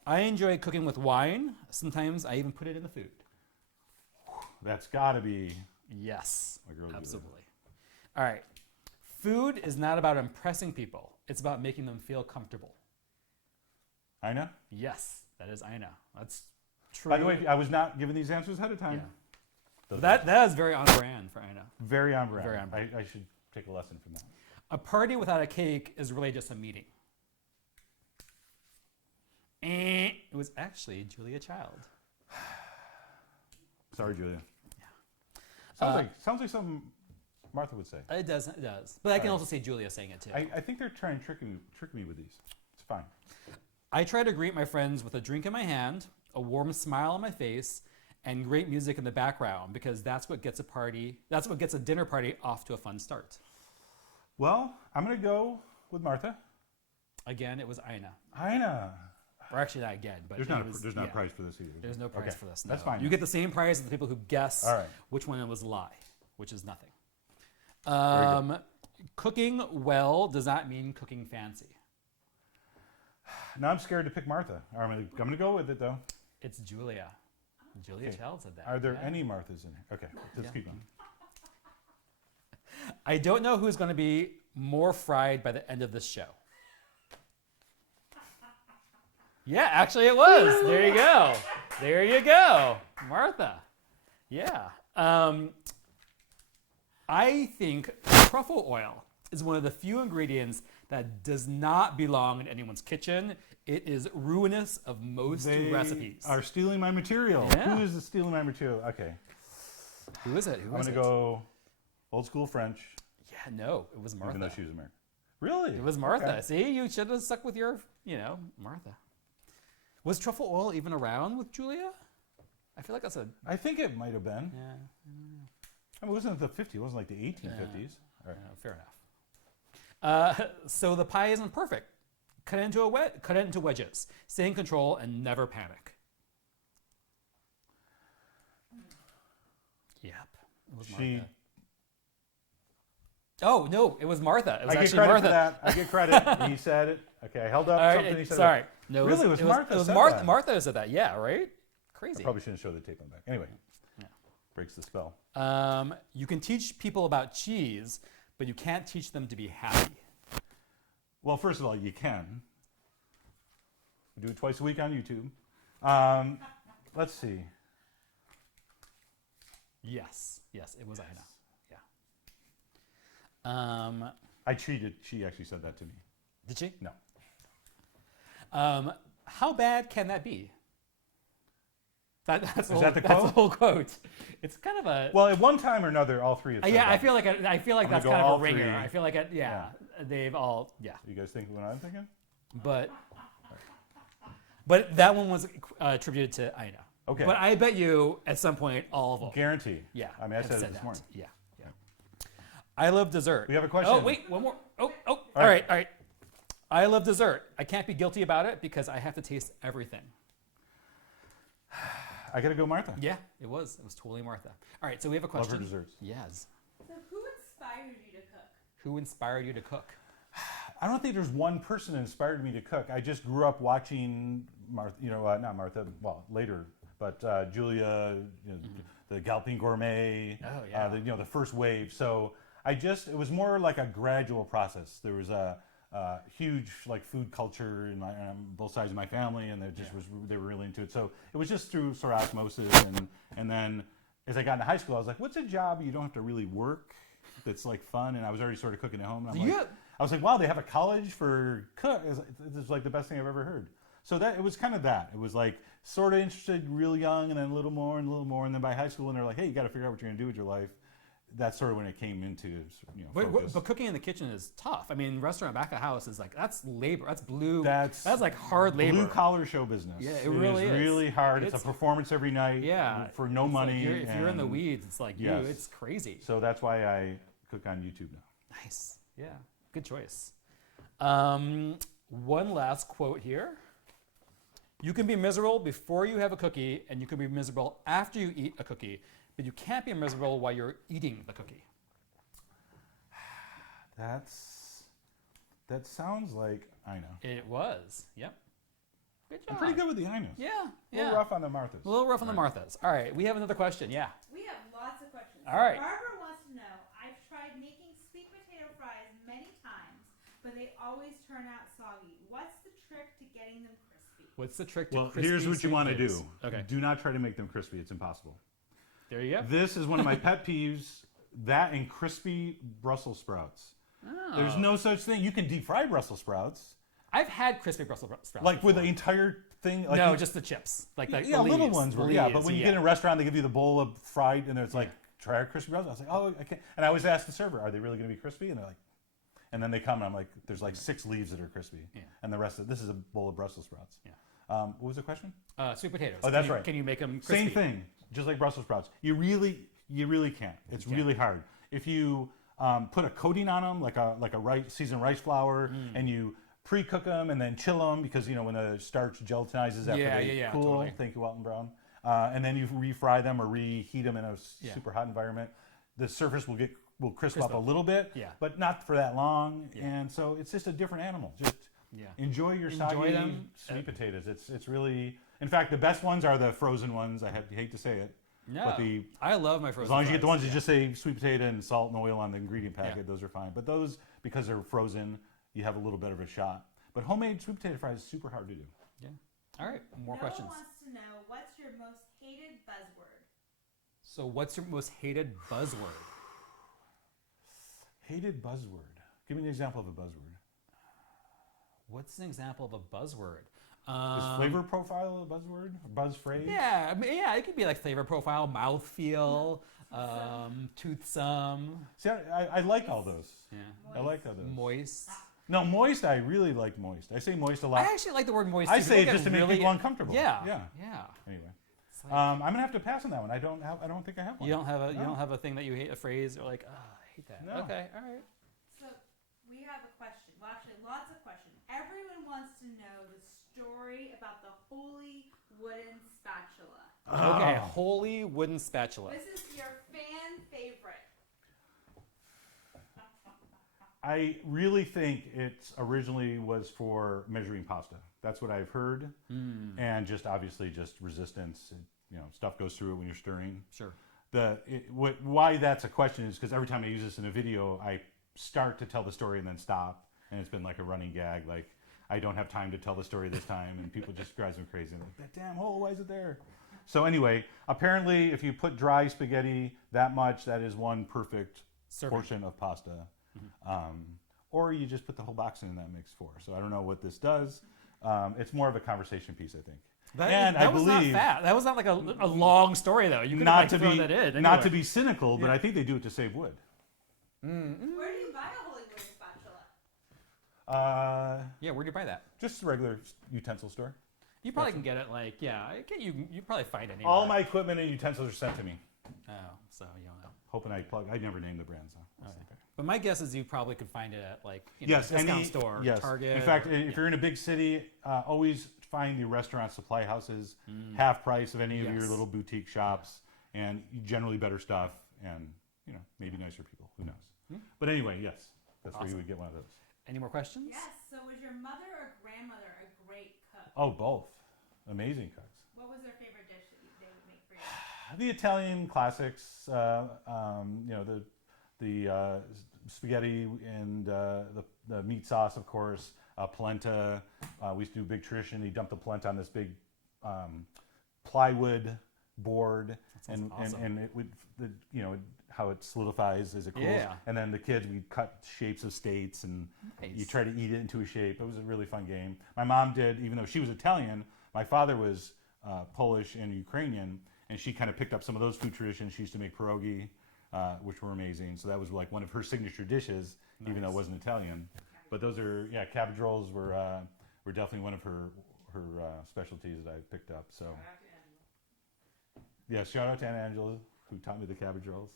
I enjoy cooking with wine. Sometimes I even put it in the food. That's got to be. Yes, My girl Julia. absolutely. All right. Food is not about impressing people. It's about making them feel comfortable. Ina? Yes, that is Ina. That's true. By the way, I was not given these answers ahead of time. Yeah. That is very on brand for Ina. Very on brand. Very on brand. I should take a lesson from that. A party without a cake is really just a meeting. It was actually Julia Child. Sorry, Julia. Yeah. Sounds like something Martha would say. It does. But I can also say Julia saying it too. I think they're trying to trick me with these. It's fine. I try to greet my friends with a drink in my hand, a warm smile on my face, and great music in the background, because that's what gets a dinner party off to a fun start. Well, I'm going to go with Martha. Again, it was Ina. Ina. Or actually not again, but There's it not was, a prize for this either. There's no prize Okay, for this. That's no. fine. You get the same prize as the people who guess All right. which one it was lie, which is nothing. Very good. Cooking well does not mean cooking fancy. Now I'm scared to pick Martha. I'm going to go with it, though. It's Julia. Julia Okay. Child said that. Are there Yeah. any Marthas in here? Okay, let's Yeah. keep going. I don't know who's going to be more fried by the end of this show. Yeah, actually it was. There you go. There you go. Martha. Yeah. I think truffle oil is one of the few ingredients that does not belong in anyone's kitchen. It is ruinous of most They recipes. are stealing my material. Yeah. Who is stealing my material? Okay. Who is it? I'm going to go old school French, Yeah, no, it was Martha. even though she was American. Really? It was Martha. Okay. See, you should have stuck with your, Martha. Was truffle oil even around with Julia? I feel like that's a. I think it might have been. Yeah, I mean, it wasn't the 50s. It wasn't like the 1850s. All right. fair enough. So the pie isn't perfect. Cut it into wedges. Stay in control and never panic. Yep, it was Martha. Oh no, it was Martha. It was I get actually credit Martha. for that. I get credit. He said it. Okay, I held up All right, something. He said sorry. that. No, Really? It was Martha It was said Martha. that. Martha who said that. Yeah, right. I Crazy. probably shouldn't show the tape on the back. Anyway, Yeah. breaks the spell. You can teach people about cheese, but you can't teach them to be happy. Well, first of all, you can. We do it twice a week on YouTube. Let's see. Yes, it was Ina. Yeah. I cheated. She actually said that to me. Did she? No. How bad can that be? That's Is the that the that's quote? the whole quote. It's kind of a. Well, at one time or another, all three have said Yeah, I that. feel like that's gonna kind go of all a ringer. three. I feel like they've all You guys think what I'm thinking? but that one was attributed to Ina. Okay. But I bet you at some point all of them. Guarantee. Yeah. I mean, I have said it this that. morning. Yeah. I love dessert. We have a question. Oh wait, one more. Oh. All right. right. I love dessert. I can't be guilty about it because I have to taste everything. I gotta go, Martha. Yeah, it was. It was totally Martha. All right, so we have a question. Love her desserts. Yes. So who inspired you to cook? Who inspired you to cook? I don't think there's one person that inspired me to cook. I just grew up watching Martha. Not Martha. Well, later, but Julia. The Galpin Gourmet. Oh, yeah. The first wave. So it was more like a gradual process. There was a huge food culture in on both sides of my family, and they were really into it. So it was just through sort of osmosis, and then as I got into high school, I was like, what's a job you don't have to really work that's fun? And I was already sort of cooking at home. And I was like, wow, they have a college for cook. This is like the best thing I've ever heard. So it was kind of that. It was like sort of interested real young, and then a little more, and then by high school, and they're like, hey, you got to figure out what you're gonna do with your life. That's sort of when it came into focus. But cooking in the kitchen is tough. I mean, restaurant back of house is that's labor. That's blue. That's like hard labor. Blue collar show business. Yeah, it really is. Really hard. It's a performance every night. Yeah, for no money. If you're in the weeds, it's like it's crazy. So that's why I cook on YouTube now. Nice. Yeah, good choice. One last quote here. You can be miserable before you have a cookie, and you can be miserable after you eat a cookie, but you can't be miserable while you're eating the cookie. That sounds like I know. It was. Yep. Good job. I'm pretty good with the I knows. Yeah. A little rough on the Marthas. A little rough on the Marthas. All right. We have another question. Yeah. We have lots of questions. All right. Barbara wants to know, I've tried making sweet potato fries many times, but they always turn out soggy. What's the trick to getting them crispy? What's the trick to Well, crispy here's what you sweet want to do. potatoes? Okay. Do not try to make them crispy. It's impossible. There you go. This is one of my pet peeves. That and crispy Brussels sprouts. Oh. There's no such thing. You can deep fry Brussels sprouts. I've had crispy Brussels sprouts. Like with the entire thing? Like no, just the chips. Like the yeah, little leaves, ones the were, yeah. leaves, But when you get in a restaurant, they give you the bowl of fried, and it's like, Yeah. try a crispy Brussels. I was like, oh, I can't. And I always ask the server, are they really going to be crispy? And they're like, and then they come, and I'm like, there's like 6 leaves that are crispy. Yeah. And the rest of this is a bowl of Brussels sprouts. Yeah. What was the question? Sweet potatoes. Oh, that's right. Can you make them crispy? Same thing, just like Brussels sprouts. You really can't. It's really hard. If you put a coating on them, like a seasoned rice flour, and you pre-cook them and then chill them because when the starch gelatinizes after they cool. Totally. Thank you, Walton Brown. And then you refry them or reheat them in a super hot environment. The surface will crisp up a little bit, but not for that long. Yeah. And so it's just a different animal. Just enjoy your soggy sweet potatoes. It's really, in fact, the best ones are the frozen ones. I hate to say it. No, but I love my frozen. As long as you get the ones that just say sweet potato and salt and oil on the ingredient packet, those are fine. But those, because they're frozen, you have a little bit of a shot. But homemade sweet potato fries is super hard to do. Yeah. All right. More Noah questions. wants to know, what's your most hated buzzword? So, what's your most hated buzzword? Hated buzzword. Give me an example of a buzzword. What's an example of a buzzword? Is flavor profile a buzzword? A buzz phrase? Yeah, it could be like flavor profile, mouthfeel, toothsome. See, I like all those. Yeah. I like all those. Moist. No, moist, I really like moist. I say moist a lot. I actually like the word moist. I too. say it People just to get make people uncomfortable. Yeah. Anyway. Like, I'm gonna have to pass on that one. I don't think I have one. You don't have a thing that you hate, a phrase, or like, oh, I hate that. No. Okay, all right. So we have a question. Well, actually, lots of questions. Everyone wants to know the story about the holy wooden spatula. Okay, holy wooden spatula. This is your fan favorite. I really think it originally was for measuring pasta. That's what I've heard, and just obviously just resistance. Stuff goes through it when you're stirring. Sure. Why that's a question is because every time I use this in a video, I start to tell the story and then stop, and it's been like a running gag. Like I don't have time to tell the story this time, and people just drives them crazy. Like that damn hole, why is it there? So anyway, apparently, if you put dry spaghetti that much, that is one perfect portion of pasta. Or you just put the whole box in that mix for. So I don't know what this does. It's more of a conversation piece, I think. That was not fat. That was not like a long story, though. You could have thrown that in. Anyway. Not to be cynical, but I think they do it to save wood. Where do you buy a holy wooden spatula? Where do you buy that? Just a regular utensil store. You probably can get it you probably find it anywhere. All my equipment and utensils are sent to me. Oh, so you don't know. Hoping I never named the brand, so. Okay. But my guess is you probably could find it at yes, discount store, Target. In fact, if you're in a big city, always find the restaurant supply houses, half price of any of your little boutique shops, and generally better stuff, and maybe nicer people. Who knows? But anyway, yes, that's where you would get one of those. Any more questions? Yes. So was your mother or grandmother a great cook? Oh, both. Amazing cooks. What was their favorite dish that they would make for you? The Italian classics, the spaghetti and the meat sauce, of course. Polenta. We used to do a big tradition. You dump the polenta on this big plywood board, and awesome. and it would how it solidifies as it cools. Yeah. And then the kids, we'd cut shapes of states, and you try to eat it into a shape. It was a really fun game. My mom did, even though she was Italian. My father was Polish and Ukrainian, and she kind of picked up some of those food traditions. She used to make pierogi, which were amazing. So that was like one of her signature dishes, even though it wasn't Italian. But those are, cabbage rolls were definitely one of her specialties that I picked up. So, shout out to Aunt Angela, who taught me the cabbage rolls.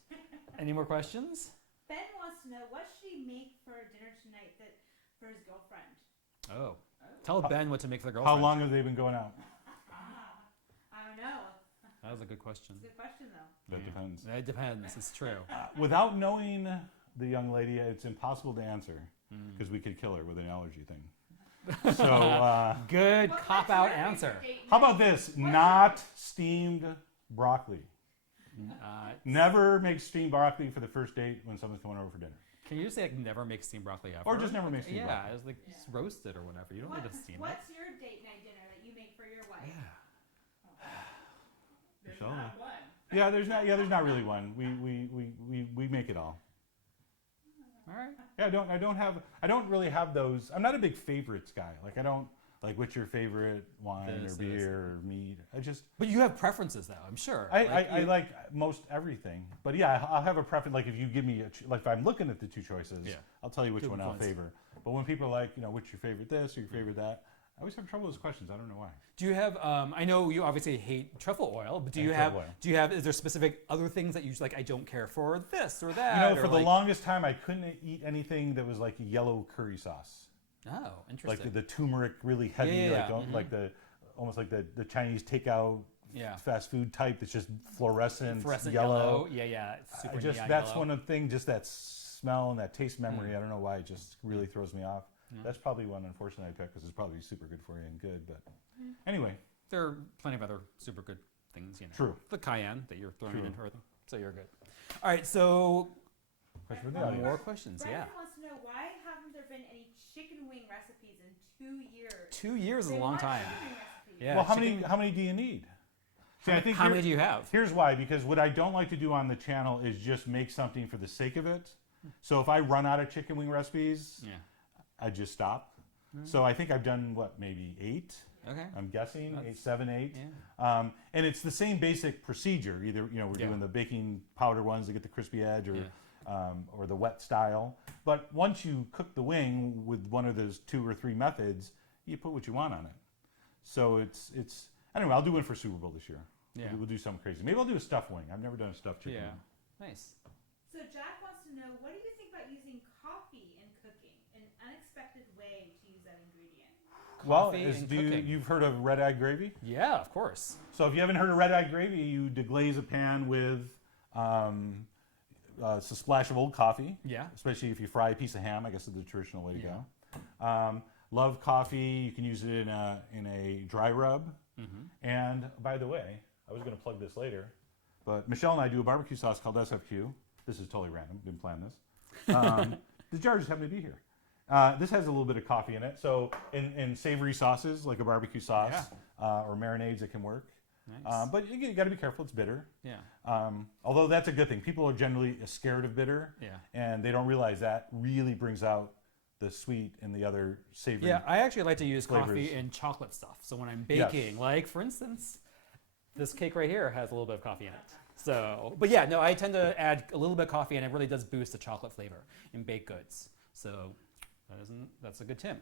Any more questions? Ben wants to know, what should he make for dinner tonight for his girlfriend? Oh. Tell Ben what to make for the How girlfriend. long have they been going out? I don't know. That was a good question. It's a good question, though. That depends. It depends. It's true. Without knowing the young lady, it's impossible to answer because we could kill her with an allergy thing. So, Good Well, cop what's out your answer. favorite date how night? about this? Not steamed broccoli. Never make steamed broccoli for the first date when someone's coming over for dinner. Can you just say like never make steamed broccoli ever? Or just never make steamed broccoli. Yeah, it's like just roast it or whatever. You don't need to steam it. What's your date night dinner that you make for your wife? There's Michelle? not one. Yeah, there's not really one. We make it all. All right. Yeah, I don't really have those. I'm not a big favorites guy. Like I don't like what's your favorite wine This, or beer or meat. But you have preferences though, I'm sure. I like most everything. But yeah, I'll have a preference. Like if you give me like if I'm looking at the two choices, Yeah. I'll tell you which Two one I'll ones. favor. But when people are like, what's your favorite this or your favorite that, I always have trouble with those questions. I don't know why. Do you have? I know you obviously hate truffle oil, but do And you have? truffle oil. Do you have? Is there specific other things that you just like? I don't care for this or that. For or the like, longest time, I couldn't eat anything that was like yellow curry sauce. Oh, interesting. Like the turmeric, really heavy, Yeah, like almost like the Chinese takeout Yeah. fast food type that's just fluorescent, Fluorescent yellow. Yeah. It's super neon That's yellow. one of the things. Just that smell and that taste memory. I don't know why it just really throws me off. That's probably one, unfortunately, I picked because it's probably super good for you and good. But anyway, There are plenty of other super good things, True. The cayenne that you're throwing True. in her, so you're good. All right, so question for the audience. more questions. Brendan Yeah, wants to know why haven't there been any chicken wing recipes in 2 years? 2 years is a They long want time. chicken wing recipes. Yeah. Well, chicken- how many do you need? See, I think How many do you have? Here's why, because what I don't like to do on the channel is just make something for the sake of it. So if I run out of chicken wing recipes, Yeah. I just stop. So I think I've done maybe 8. Okay. I'm guessing That's- 7, 8. Yeah. And it's the same basic procedure. Either we're doing the baking powder ones to get the crispy edge, or the wet style. But once you cook the wing with one of those 2 or 3 methods, you put what you want on it. So it's anyway. I'll do one for Super Bowl this year. Yeah. We'll do something crazy. Maybe I'll do a stuffed wing. I've never done a stuffed chicken. Yeah. wing. Nice. So Jack wants to know, what do you think about using coffee in cooking? An unexpected way to use that ingredient. Well, Coffee and do cooking. you've heard of red eye gravy? Yeah, of course. So if you haven't heard of red eye gravy, you deglaze a pan with a splash of old coffee. Yeah. Especially if you fry a piece of ham, I guess is the traditional way to go. Love coffee. You can use it in a dry rub. And by the way, I was going to plug this later, but Michelle and I do a barbecue sauce called SFQ. This is totally random. Didn't plan this. The jar just happened to be here. This has a little bit of coffee in it. So in savory sauces, like a barbecue sauce or marinades, it can work. Nice. But you got to be careful. It's bitter. Yeah. Although that's a good thing. People are generally scared of bitter. Yeah. And they don't realize that really brings out the sweet and the other savory. Yeah, I actually like to use flavors. coffee in chocolate stuff. So when I'm Yes. baking, like for instance, this cake right here has a little bit of coffee in it. So, but yeah, no, I tend to add a little bit of coffee, and it really does boost the chocolate flavor in baked goods. So that's a good tip.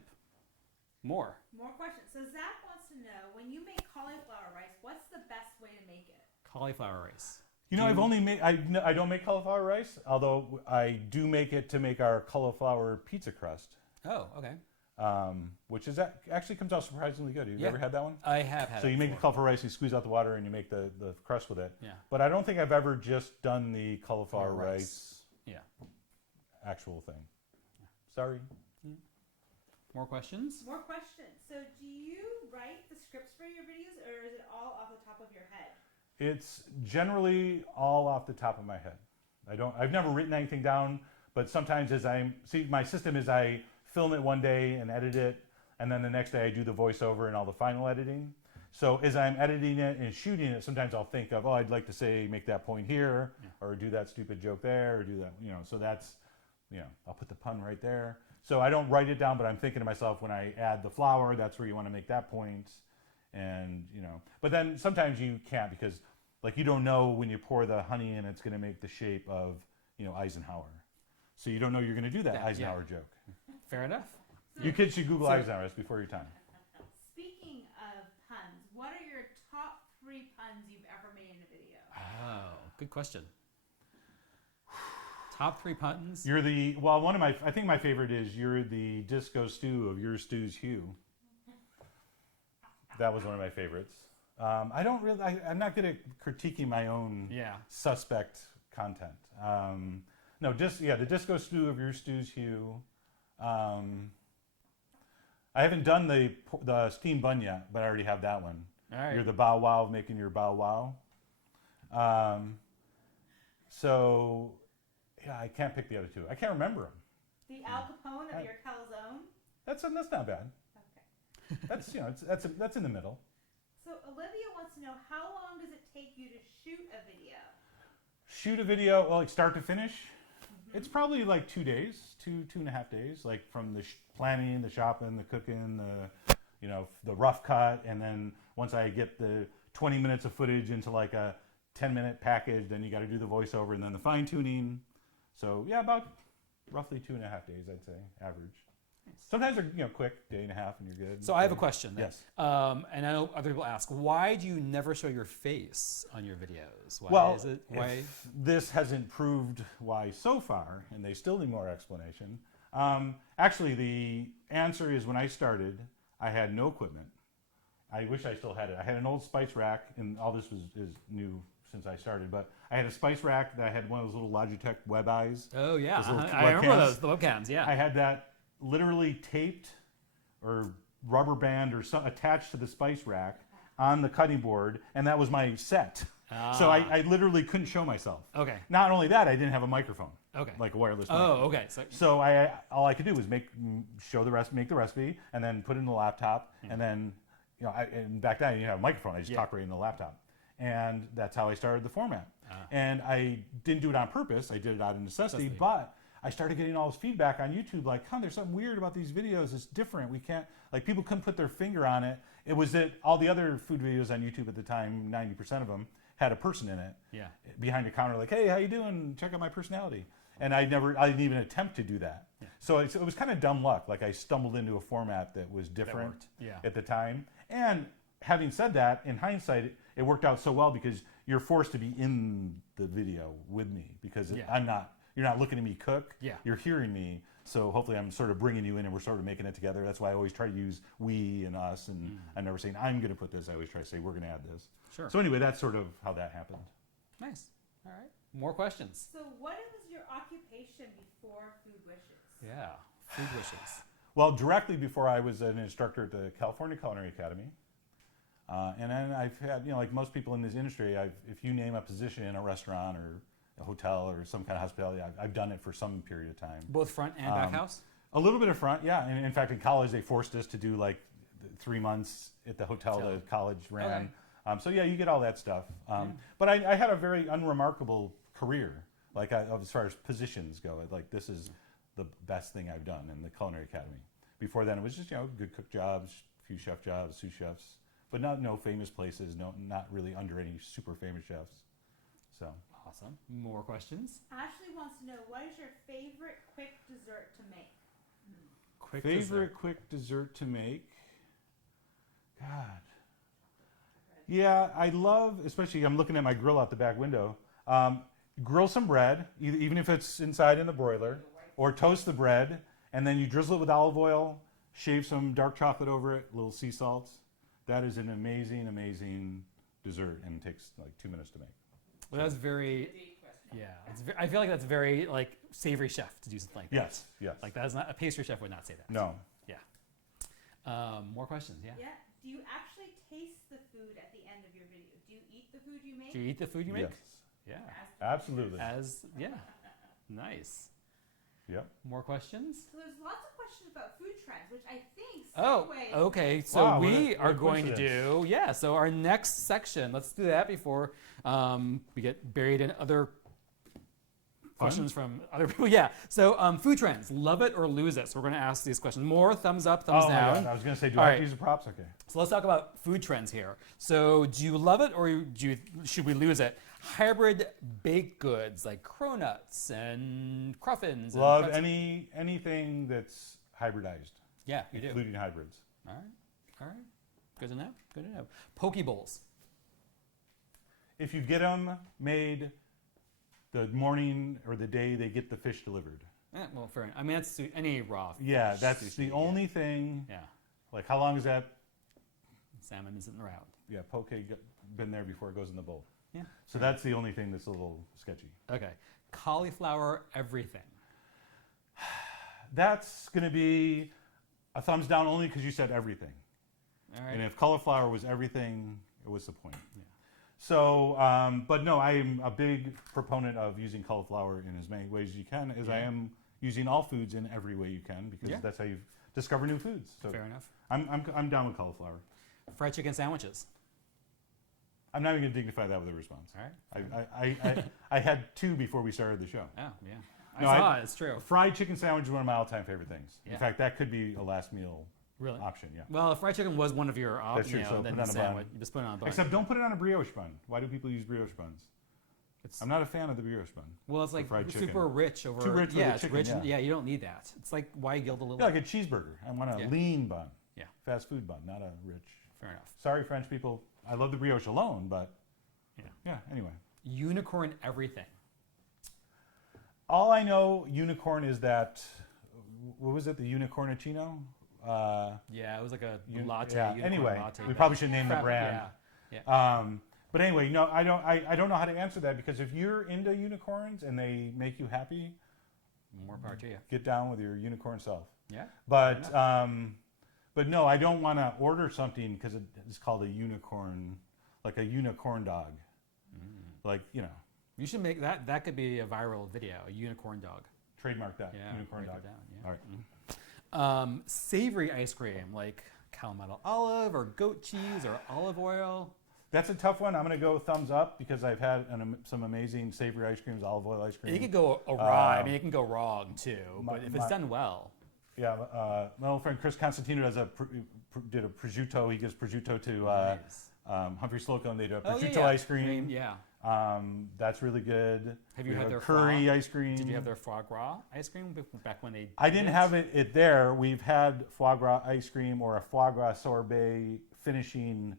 More. More questions. So Zach wants to know, when you make cauliflower rice, what's the best way to make it? Cauliflower rice. I've only made. I don't make cauliflower rice, although I do make it to make our cauliflower pizza crust, Oh, okay. which is actually comes out surprisingly good. Have you Yeah. ever had that one? I have had So it you make the before. cauliflower rice, you squeeze out the water, and you make the crust with it. Yeah. But I don't think I've ever just done the cauliflower Cauliflower rice. rice Yeah. actual thing. Sorry. More questions? More questions. So do you write the scripts for your videos, or is it all off the top of your head? It's generally all off the top of my head. I've never written anything down, but sometimes my system is I film it one day and edit it, and then the next day I do the voiceover and all the final editing. So as I'm editing it and shooting it, sometimes I'll think of, I'd like to make that point here, or do that stupid joke there, or do that, so that's, I'll put the pun right there. So I don't write it down, but I'm thinking to myself, when I add the flour, that's where you want to make that point. And, but then sometimes you can't, because like you don't know when you pour the honey in, it's going to make the shape of, Eisenhower. So you don't know you're going to do that Yeah, Eisenhower joke. Fair enough. You kids should Google Eisenhower. It's before your time. Speaking of puns, what are your top 3 puns you've ever made in a video? Oh, good question. top 3 puns. You're I think my favorite is you're the disco stew of your stew's hue. That was one of my favorites. I'm not good at critiquing my own suspect content. No, the disco stew of your stew's hue. I haven't done the steamed bun yet, but I already have that one. All right. You're the bow wow of making your bow wow. So, yeah, I can't pick the other two. I can't remember them. The Al Capone of your calzone. That's not bad. Okay. That's in the middle. So Olivia wants to know, how long does it take you to shoot a video? Shoot a video, well, like start to finish. It's probably like 2 days, 2.5 days, like from the planning, the shopping, the cooking, the rough cut, and then once I get the 20 minutes of footage into like a 10-minute package, then you got to do the voiceover and then the fine tuning. So yeah, about roughly 2.5 days, I'd say, average. Nice. Sometimes they're quick, day and a half, and you're good. So I have a question. Yes. And I know other people ask, why do you never show your face on your videos? Why this hasn't proved why so far, and they still need more explanation. Actually, the answer is when I started, I had no equipment. I wish I still had it. I had an old spice rack, and all this is new since I started, but I had a spice rack that I had one of those little Logitech web eyes. Oh, yeah. Those little I remember webcams. those, the webcams, yeah. I had that literally taped or rubber band or attached to the spice rack on the cutting board, and that was my set. So I literally couldn't show myself. Okay. Not only that, I didn't have a microphone. Okay. Like a wireless Oh, microphone. okay. So all I could do was make the recipe, and then put it in the laptop, and then and back then I didn't have a microphone. I just talked right in the laptop, and that's how I started the format. And I didn't do it on purpose. I did it out of necessity, but I started getting all this feedback on YouTube, like, there's something weird about these videos. It's different. We can't, people couldn't put their finger on it. It was that all the other food videos on YouTube at the time, 90% of them, had a person in it. Yeah. Behind the counter, like, hey, how you doing? Check out my personality. And I didn't even attempt to do that. Yeah. So it was kind of dumb luck. Like, I stumbled into a format that was different at the time. And having said that, in hindsight, it worked out so well because you're forced to be in the video with me because you're not looking at me cook. Yeah. You're hearing me. So hopefully I'm sort of bringing you in and we're sort of making it together. That's why I always try to use we and us, and I'm never saying I'm going to put this. I always try to say we're going to add this. Sure. So anyway, that's sort of how that happened. Nice. All right. More questions. So what was your occupation before Food Wishes? Yeah. Food Wishes. Well, directly before I was an instructor at the California Culinary Academy. And then I've had, like most people in this industry, if you name a position in a restaurant or a hotel or some kind of hospitality, I've done it for some period of time. Both front and back house? A little bit of front, yeah. And in fact, in college, they forced us to do like 3 months at the hotel that college ran. Okay. So yeah, you get all that stuff. But I had a very unremarkable career, like as far as positions go. Like this is the best thing I've done in the Culinary Academy. Before then, it was just good cook jobs, a few chef jobs, sous chefs, but no famous places, not really under any super famous chefs. So awesome. More questions? Ashley wants to know, what is your favorite quick dessert to make? Quick dessert to make? God. Yeah, I love, especially I'm looking at my grill out the back window. Grill some bread, even if it's inside in the broiler, or toast the bread, and then you drizzle it with olive oil, shave some dark chocolate over it, little sea salts. That is an amazing, amazing dessert, and it takes like 2 minutes to make. Well, that's very, I feel like that's very like savory chef to do something like that. Yes, yes. Like that is not, a pastry chef would not say that. No. Yeah. More questions, yeah. Yeah. Do you actually taste the food at the end of your video? Do you eat the food you make? Do you eat the food you make? Yes. Yeah. Absolutely. Nice. Yep. More questions? So there's lots of questions about food trends, which I think segues. Okay. So Wow, we are what going to do, so our next section, let's do that before we get buried in other questions from other people. Yeah. So food trends, love it or lose it. So we're going to ask these questions. More thumbs up, thumbs down. My God. I was going to say, do All I right. have to use the props? Okay. So let's talk about food trends here. So do you love it or should we lose it? Hybrid baked goods like cronuts and cruffins. Love and anything that's hybridized. Yeah, you do. Including hybrids. All right. Good to know. Good to know. Poke bowls. If you get them made the morning or the day they get the fish delivered. Well, fair enough. I mean, that's any raw. Yeah, that's sushi, the only thing. Yeah. Like, how long is that? Salmon isn't around. Yeah, poke been there before it goes in the bowl. Yeah. So that's the only thing that's a little sketchy. Okay. Cauliflower everything. That's going to be a thumbs down only because you said everything. All right. And if cauliflower was everything, what's the point? Yeah. So, but no, I am a big proponent of using cauliflower in as many ways as you can, as I am using all foods in every way you can, because that's how you discover new foods. So Fair enough. I'm down with cauliflower. Fried chicken sandwiches. I'm not even going to dignify that with a response. All right. I had 2 before we started the show. Oh, yeah. No, I saw it. It's true. Fried chicken sandwich is one of my all-time favorite things. Yeah. In fact, that could be a last meal Really? option. Yeah. Well, fried chicken was one of your That's true, so then put it on a bun. sandwich. You just put it on a bun. Except don't put it on a brioche bun. Why do people use brioche buns? I'm not a fan of the brioche bun. Well, it's like fried chicken. super rich over. Too rich for the it's chicken, rich. yeah. You don't need that. It's like why gild a little. Yeah, like a cheeseburger. I want a lean bun. Yeah. Fast food bun, not a rich. Fair enough. Sorry, French people. I love the brioche alone, but yeah. Anyway, Unicorn everything. all I know unicorn is that. What was it? The unicornicino. Yeah, it was like a latte. Yeah. Unicorn Anyway, latte we thing. probably should name the brand. Yeah. But anyway, no, I don't know how to answer that, because if you're into unicorns and they make you happy, More power to you. get down with your unicorn self. Yeah. But no, I don't want to order something because it's called a unicorn, like a unicorn dog. Like, You should make that. That could be a viral video. A unicorn dog. trademark that. Yeah. Unicorn write dog. that down, yeah. All right. Savory ice cream like Kalamata olive or goat cheese or olive oil. That's a tough one. I'm going to go thumbs up because I've had some amazing savory ice creams, olive oil ice cream. It could go awry. I mean, it can go wrong too. But if it's done well. Yeah, my old friend Chris Constantino did a prosciutto. He gives prosciutto to Nice. Humphrey Slocum, and they do a Oh, prosciutto yeah. ice cream. Yeah. That's really good. Have you We had a their curry foie? ice cream? Did you have their foie gras ice cream back when they? I didn't have it there. We've had foie gras ice cream or a foie gras sorbet finishing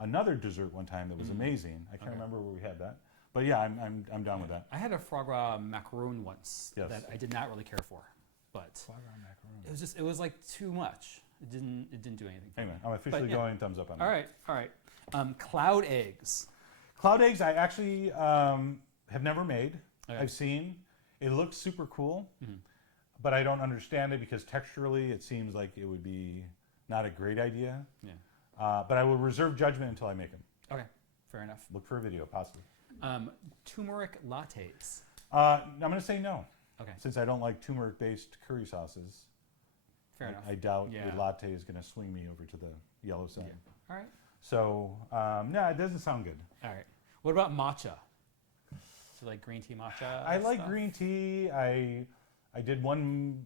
another dessert one time that was amazing. I can't remember where we had that, but yeah, I'm down with that. I had a foie gras macaroon once Yes. that I did not really care for, but Foie gras macaron. it was like too much. It didn't do anything. Anyway, I'm officially going thumbs up on that. All right. Cloud eggs. Cloud eggs, I actually have never made. Okay. I've seen. It looks super cool, but I don't understand it because texturally it seems like it would be not a great idea. Yeah. But I will reserve judgment until I make them. Okay. Fair enough. Look for a video, possibly. Turmeric lattes. I'm going to say no. Okay. Since I don't like turmeric-based curry sauces, Fair enough. I doubt Yeah. a latte is going to swing me over to the yellow side. All right. So, no, it doesn't sound good. All right. What about matcha? So like green tea matcha? I like stuff? green tea. I did one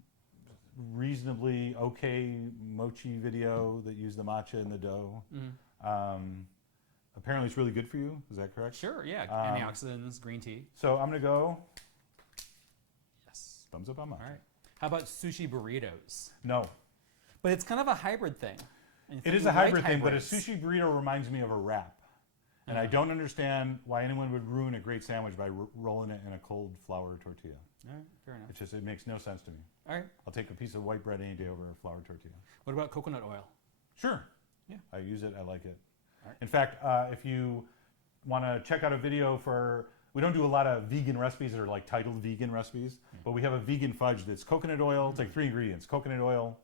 reasonably okay mochi video that used the matcha in the dough. Apparently it's really good for you. Is that correct? Sure, yeah. Antioxidants, green tea. So I'm going to go Yes. thumbs up on matcha. All right. How about sushi burritos? No. But it's kind of a hybrid thing. And It if is you a hybrid like thing, but a hybrids- sushi burrito reminds me of a wrap. And I don't understand why anyone would ruin a great sandwich by rolling it in a cold flour tortilla. All right, fair enough. It makes no sense to me. All right. I'll take a piece of white bread any day over a flour tortilla. What about coconut oil? Sure. Yeah. I use it. I like it. All right. In fact, if you want to check out a video we don't do a lot of vegan recipes that are like titled vegan recipes, but we have a vegan fudge that's coconut oil. It's like 3 ingredients: coconut oil,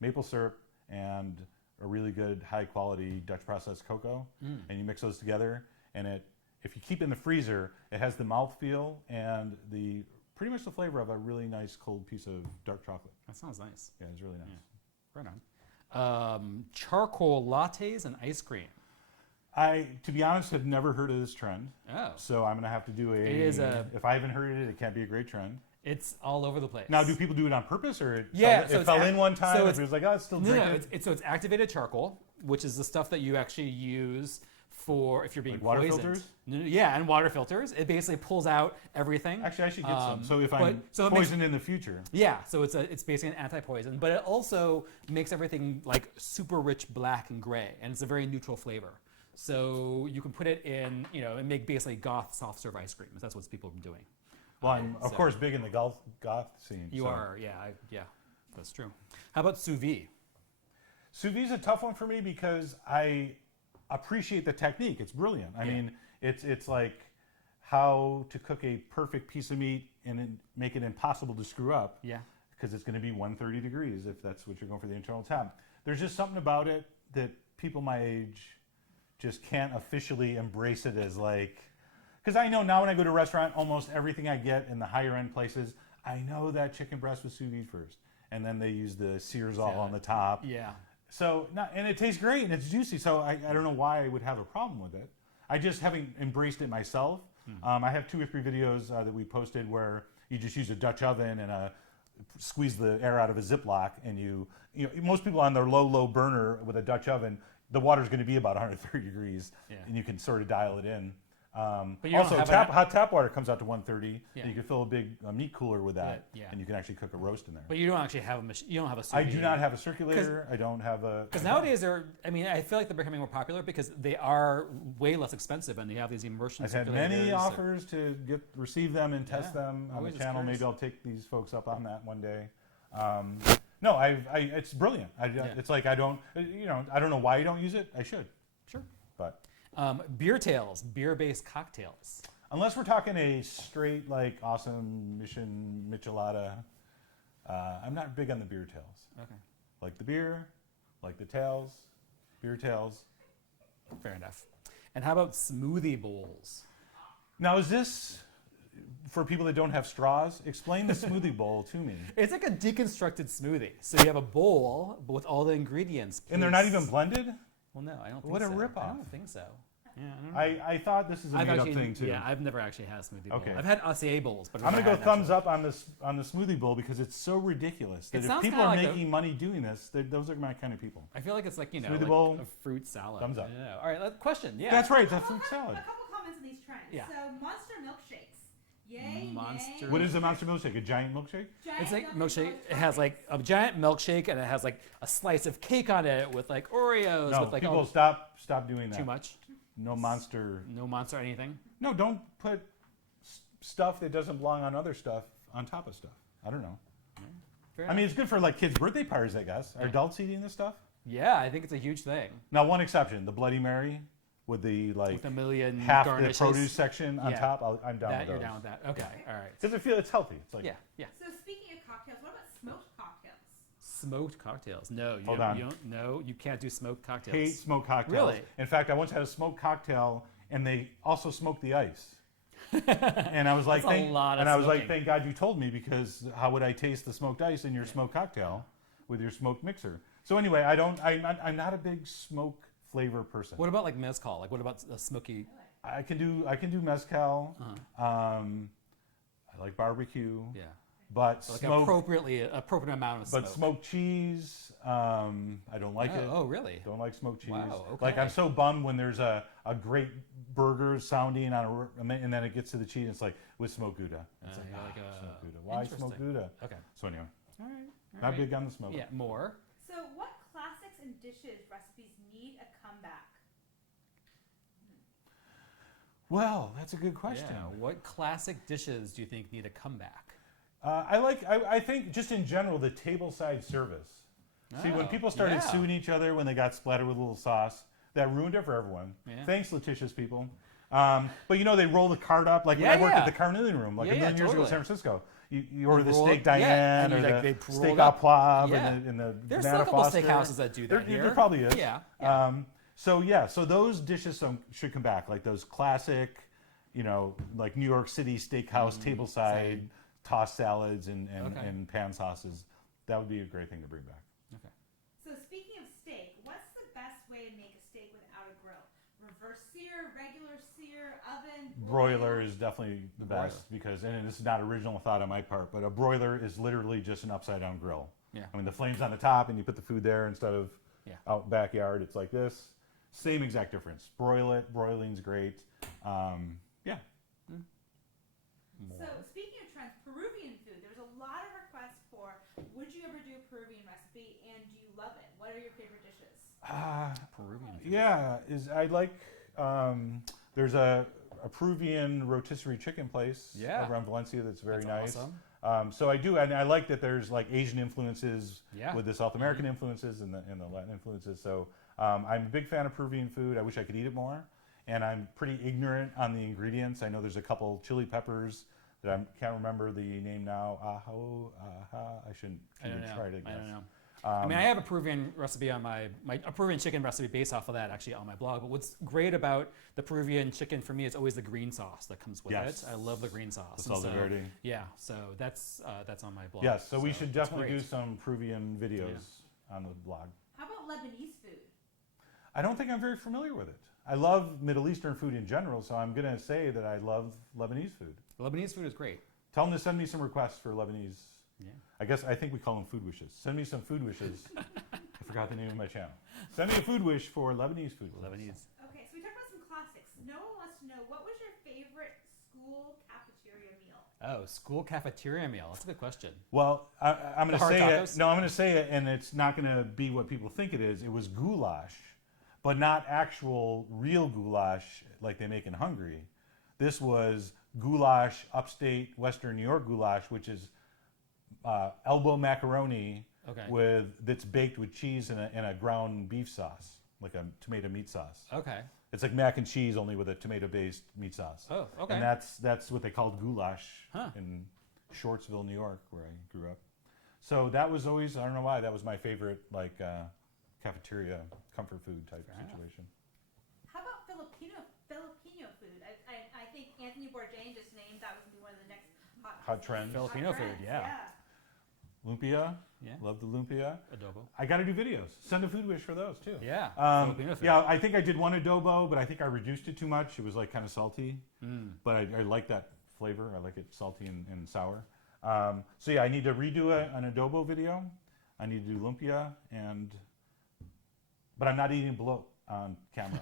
maple syrup, and a really good high quality Dutch processed cocoa. And you mix those together, and if you keep it in the freezer, it has the mouthfeel and pretty much the flavor of a really nice cold piece of dark chocolate. That sounds nice. Yeah, it's really nice. Right on. Charcoal lattes and ice cream. I, to be honest, have never heard of this trend. Oh. So I'm going to have to do It is if I haven't heard it can't be a great trend. It's all over the place. Now, do people do it on purpose, or it Yeah, so fell it's in one time, so and it's- it was like, oh, it's still No, drinking? it's activated charcoal, which is the stuff that you actually use for if you're being Like water poisoned. filters? Yeah, and water filters. It basically pulls out everything. Actually, I should get some. So if but- I'm so it makes- poisoned in the future. Yeah, so it's basically an anti-poison, but it also makes everything like super rich black and gray, and it's a very neutral flavor. So you can put it in, and make basically goth soft serve ice cream. That's what people are doing. Well, I'm of course big in the goth scene. You are, yeah, that's true. How about sous vide? Sous vide is a tough one for me because I appreciate the technique. It's brilliant. I mean, it's like how to cook a perfect piece of meat and make it impossible to screw up. Yeah. Because it's going to be 130 degrees if that's what you're going for the internal temp. There's just something about it that people my age just can't officially embrace it as like, because I know now when I go to a restaurant, almost everything I get in the higher end places, I know that chicken breast was sous vide first. And then they use the sears all on the top. Yeah. So, and it tastes great and it's juicy. So I don't know why I would have a problem with it. I just haven't embraced it myself. I have 2 or 3 videos that we posted where you just use a Dutch oven and squeeze the air out of a Ziploc, and you know most people on their low burner with a Dutch oven, the water's going to be about 130 degrees, and you can sort of dial it in. But you also, don't have hot tap water comes out to 130. Yeah. And you can fill a big meat cooler with that, Yeah. and you can actually cook a roast in there. But you don't actually have a machine. You don't have a sous I vide. do not have a circulator. I don't have a. Because nowadays I feel like they're becoming more popular because they are way less expensive and they have these immersion. I've had many offers to receive them and test them on the Always channel. curious. Maybe I'll take these folks up on that one day. No, it's brilliant. It's like I don't know why you don't use it. I should. Sure. But beer tails, beer-based cocktails. unless we're talking a straight like awesome mission michelada, I'm not big on the beer tails. Okay. Like the beer, like the tails, beer tails. Fair enough. And how about smoothie bowls? Now is this for people that don't have straws? Explain the smoothie bowl to me. It's like a deconstructed smoothie. So you have a bowl with all the ingredients. And they're not placed- even blended? Well, no, I don't think What a so. ripoff. I don't think so. Yeah, I don't know. I thought this is a I've made up actually- thing too. Yeah, I've never actually had a smoothie bowl. Okay. I've had acai bowls, but I'm gonna go thumbs up on this on the smoothie bowl because it's so ridiculous that It if sounds people kinda are like making money doing this, those are my kind of people. I feel like it's like, Smoothie like bowl, a fruit salad. thumbs up. Yeah. All right, question. Yeah. That's right, it's a fruit A salad. couple comments on these trends. Yeah. So monster milkshakes. Yay, Monster- nay. What is a monster milkshake? A giant milkshake? Giant It's like nothing milkshake. but It has like a giant milkshake, and it has like a slice of cake on it with like Oreos. No, with like people all stop doing that. too much. No monster. No monster anything. No, don't put stuff that doesn't belong on other stuff on top of stuff. I don't know. Fair I mean, it's good for like kids' birthday parties, I guess. Are Yeah. adults eating this stuff? Yeah, I think it's a huge thing. Now, one exception: the Bloody Mary with the like With a million half garnishes. the produce section on Yeah. top. I'm down That with you're those. down with that. Okay, all right. Because it's healthy. It's like Yeah, yeah. So speaking of cocktails, what about smoked cocktails? Smoked cocktails. No, you Hold don't, on. you don't. No, you can't do smoked cocktails. hate smoked cocktails. Really? In fact, I once had a smoked cocktail, and they also smoked the ice. And I was like, That's a lot of and I was like, smoking. thank God you told me, because how would I taste the smoked ice in your smoked cocktail with your smoked mixer? So anyway, I'm not a big smoke flavor person. What about like mezcal? Like what about a smoky? I can do mezcal. Uh-huh. I like barbecue, Yeah. but So like smoke, appropriate amount of smoke. but smoked cheese, I don't like it. Oh, really? Don't like smoked cheese. Wow, Like okay. I'm so bummed when there's a great burger sounding on and then it gets to the cheese. It's like with smoked Gouda. It's you're like, smoked Gouda. Why smoked interesting. Gouda? Okay. So anyway, All right. not big on the smoke. Yeah, more. So what classics and dishes recipes need a comeback? Well, that's a good question. Yeah. What classic dishes do you think need a comeback? I think just in general the table side service. See, when Oh, people started yeah. suing each other when they got splattered with a little sauce, that ruined it for everyone. Yeah. Thanks, litigious people. But you know, they roll the cart up. Like when Yeah, I worked yeah. at the Carnelian Room, like Yeah, a million yeah, years ago in totally. San Francisco. You order the roll steak it- yeah, Diane and or you, like, the they roll steak it up. au poivre Yeah. and the There's banana a couple Foster. steakhouses that do that here. There probably is. Yeah. So those dishes should come back, like those classic, like New York City steakhouse tableside tossed salads and Okay. and pan sauces. That would be a great thing to bring back. Okay. So speaking of steak, what's the best way to make a steak without a grill? Reverse sear, regular sear, oven? Broiler is definitely the Broiler. best because, and this is not original thought on my part, but a broiler is literally just an upside down grill. Yeah. I mean, the flame's on the top and you put the food there instead of Yeah. out backyard. It's like this. Same exact difference. Broil it. Broiling's great. Yeah. So speaking of trends, Peruvian food. There's a lot of requests for would you ever do a Peruvian recipe and do you love it? What are your favorite dishes? Peruvian food. Yeah, I like. There's a Peruvian rotisserie chicken place around Valencia that's very nice. Awesome. So I do, and I like that there's like Asian influences with the South American influences and the Latin influences. So I'm a big fan of Peruvian food. I wish I could eat it more. And I'm pretty ignorant on the ingredients. I know there's a couple chili peppers that I can't remember the name now. I shouldn't even try to guess. I don't know. I mean, I have a Peruvian recipe on a Peruvian chicken recipe based off of that actually on my blog. But what's great about the Peruvian chicken for me is always the green sauce that comes with it. I love the green sauce. The salsa verde. Yeah, so that's on my blog. Yes, so we should definitely do some Peruvian videos on the blog. How about Lebanese food? I don't think I'm very familiar with it. I love Middle Eastern food in general, so I'm going to say that I love Lebanese food. Lebanese food is great. Tell them to send me some requests for Lebanese. Yeah. I think we call them food wishes. Send me some food wishes. I forgot the name of my channel. Send me a food wish for Lebanese food. Lebanese. Okay, so we talked about some classics. Noah wants to know, what was your favorite school cafeteria meal? Oh, school cafeteria meal. That's a good question. Well, I'm going to say tacos? it. No, I'm going to say it, and it's not going to be what people think it is. It was goulash, but not actual real goulash like they make in Hungary. This was goulash, upstate Western New York goulash, which is elbow macaroni that's baked with cheese and a ground beef sauce, like a tomato meat sauce. Okay. It's like mac and cheese, only with a tomato-based meat sauce. Oh, okay. And that's what they called goulash in Shortsville, New York, where I grew up. So that was always, I don't know why, that was my favorite cafeteria comfort food type situation. How about Filipino food? I think Anthony Bourdain just named that was one of the next Hot trends. Filipino food, yeah. Lumpia, love the lumpia. Adobo. I got to do videos. Send a food wish for those too. Yeah. Filipino food. Yeah, I think I did one adobo, but I think I reduced it too much. It was like kind of salty, but I like that flavor. I like it salty and sour. So yeah, I need to redo an adobo video. I need to do lumpia, but I'm not eating bloat on camera.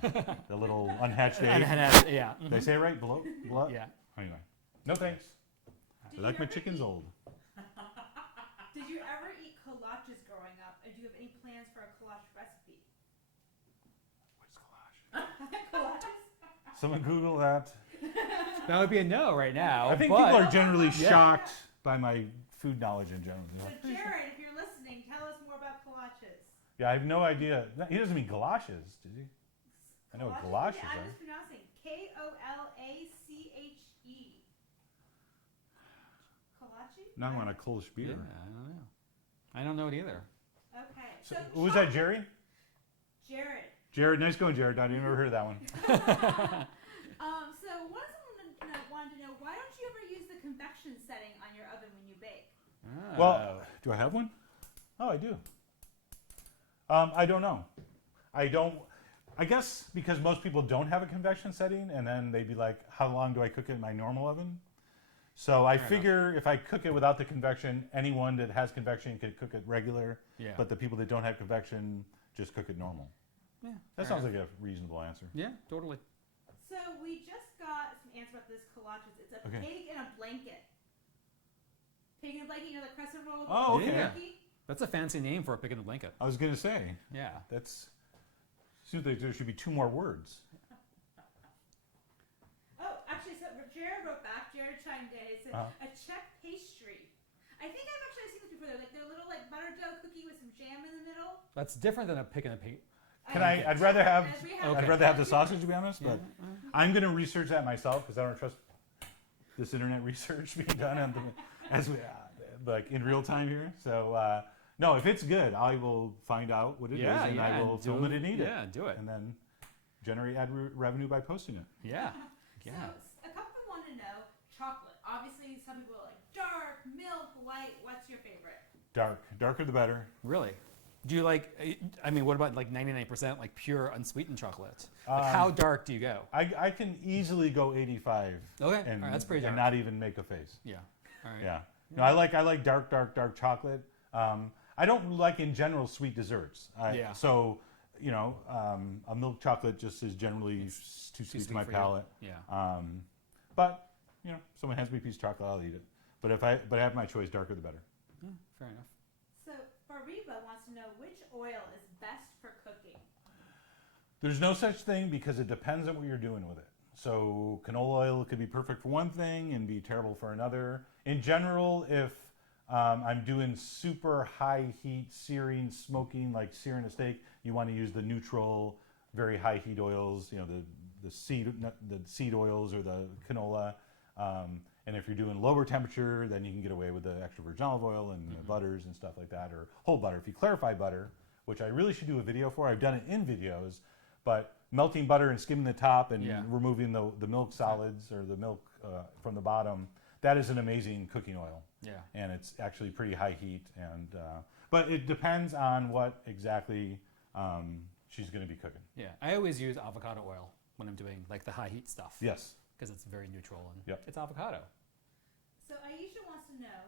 The little unhatched egg. Yeah. Did I say it right? Bloat? Yeah. Anyway, no thanks. I like my chickens old. Did you ever eat kolaches growing up? And do you have any plans for a kolache recipe? What's collage? Kolaches? Someone Google that. That would be a no right now. I think people are generally shocked by my food knowledge in general. So Jared, if you're listening, tell us more about kolaches. Yeah, I have no idea. He doesn't mean galoshes, does he? I know what galoshes I'm are. just pronouncing Kolache. Kolache? Now I want a Kolsch beer. Yeah, I don't know. I don't know it either. Okay. So, was that Jerry? Jared. Jared, nice going, Jared. I never heard of that one. So what someone wanted to know, why don't you ever use the convection setting on your oven when you bake? Oh. Well, do I have one? Oh, I do. I don't know. I guess because most people don't have a convection setting, and then they'd be like, how long do I cook it in my normal oven? So I figure if I cook it without the convection, anyone that has convection could cook it regular. Yeah. But the people that don't have convection just cook it normal. Yeah. That sounds like a reasonable answer. Yeah, totally. So we just got some answer about this kolaches. It's a pig in a blanket. Pig in a blanket, you know, the crescent roll. Oh, okay. Yeah. That's a fancy name for a pig in a blanket. I was going to say. Yeah. That's. Seems like there should be 2 more words. Oh, actually, so Jared wrote back. Jared chimed in. It said a Czech pastry. I think I've actually seen this before. They're little like butter dough cookie with some jam in the middle. That's different than a pig in a pig. I'd rather have the sausage, to be honest. But I'm going to research that myself because I don't trust this internet research being done on like in real time here. So no, if it's good, I will find out what it is and I will film it and eat it. Yeah, do it. And then generate ad revenue by posting it. Yeah. Yeah. So a couple want to know chocolate. Obviously, some people are like dark, milk, white. What's your favorite? Dark. Darker the better. Really? Do you like, I mean, what about like 99% like pure unsweetened chocolate? Like how dark do you go? I can easily go 85. Okay, And, all right, that's pretty dark. and not even make a face. Yeah. All right. Yeah. No, I like dark chocolate. I don't like in general sweet desserts. So, a milk chocolate just is generally too sweet to my palate. Yeah. But someone hands me a piece of chocolate, I'll eat it. But if I have my choice, darker the better. Yeah, fair enough. So Fariba wants to know which oil is best for cooking. There's no such thing because it depends on what you're doing with it. So canola oil could be perfect for one thing and be terrible for another. In general, if I'm doing super high heat searing, smoking, like searing a steak, you want to use the neutral, very high heat oils, you know, the seed oils or the canola. And if you're doing lower temperature, then you can get away with the extra virgin olive oil and butters and stuff like that, or whole butter. If you clarify butter, which I really should do a video for, I've done it in videos, but melting butter and skimming the top and removing the milk solids or the milk from the bottom, that is an amazing cooking oil. Yeah. And it's actually pretty high heat. And but it depends on what exactly she's going to be cooking. Yeah. I always use avocado oil when I'm doing like the high heat stuff. Yes. Because it's very neutral and it's avocado. So Aisha wants to know,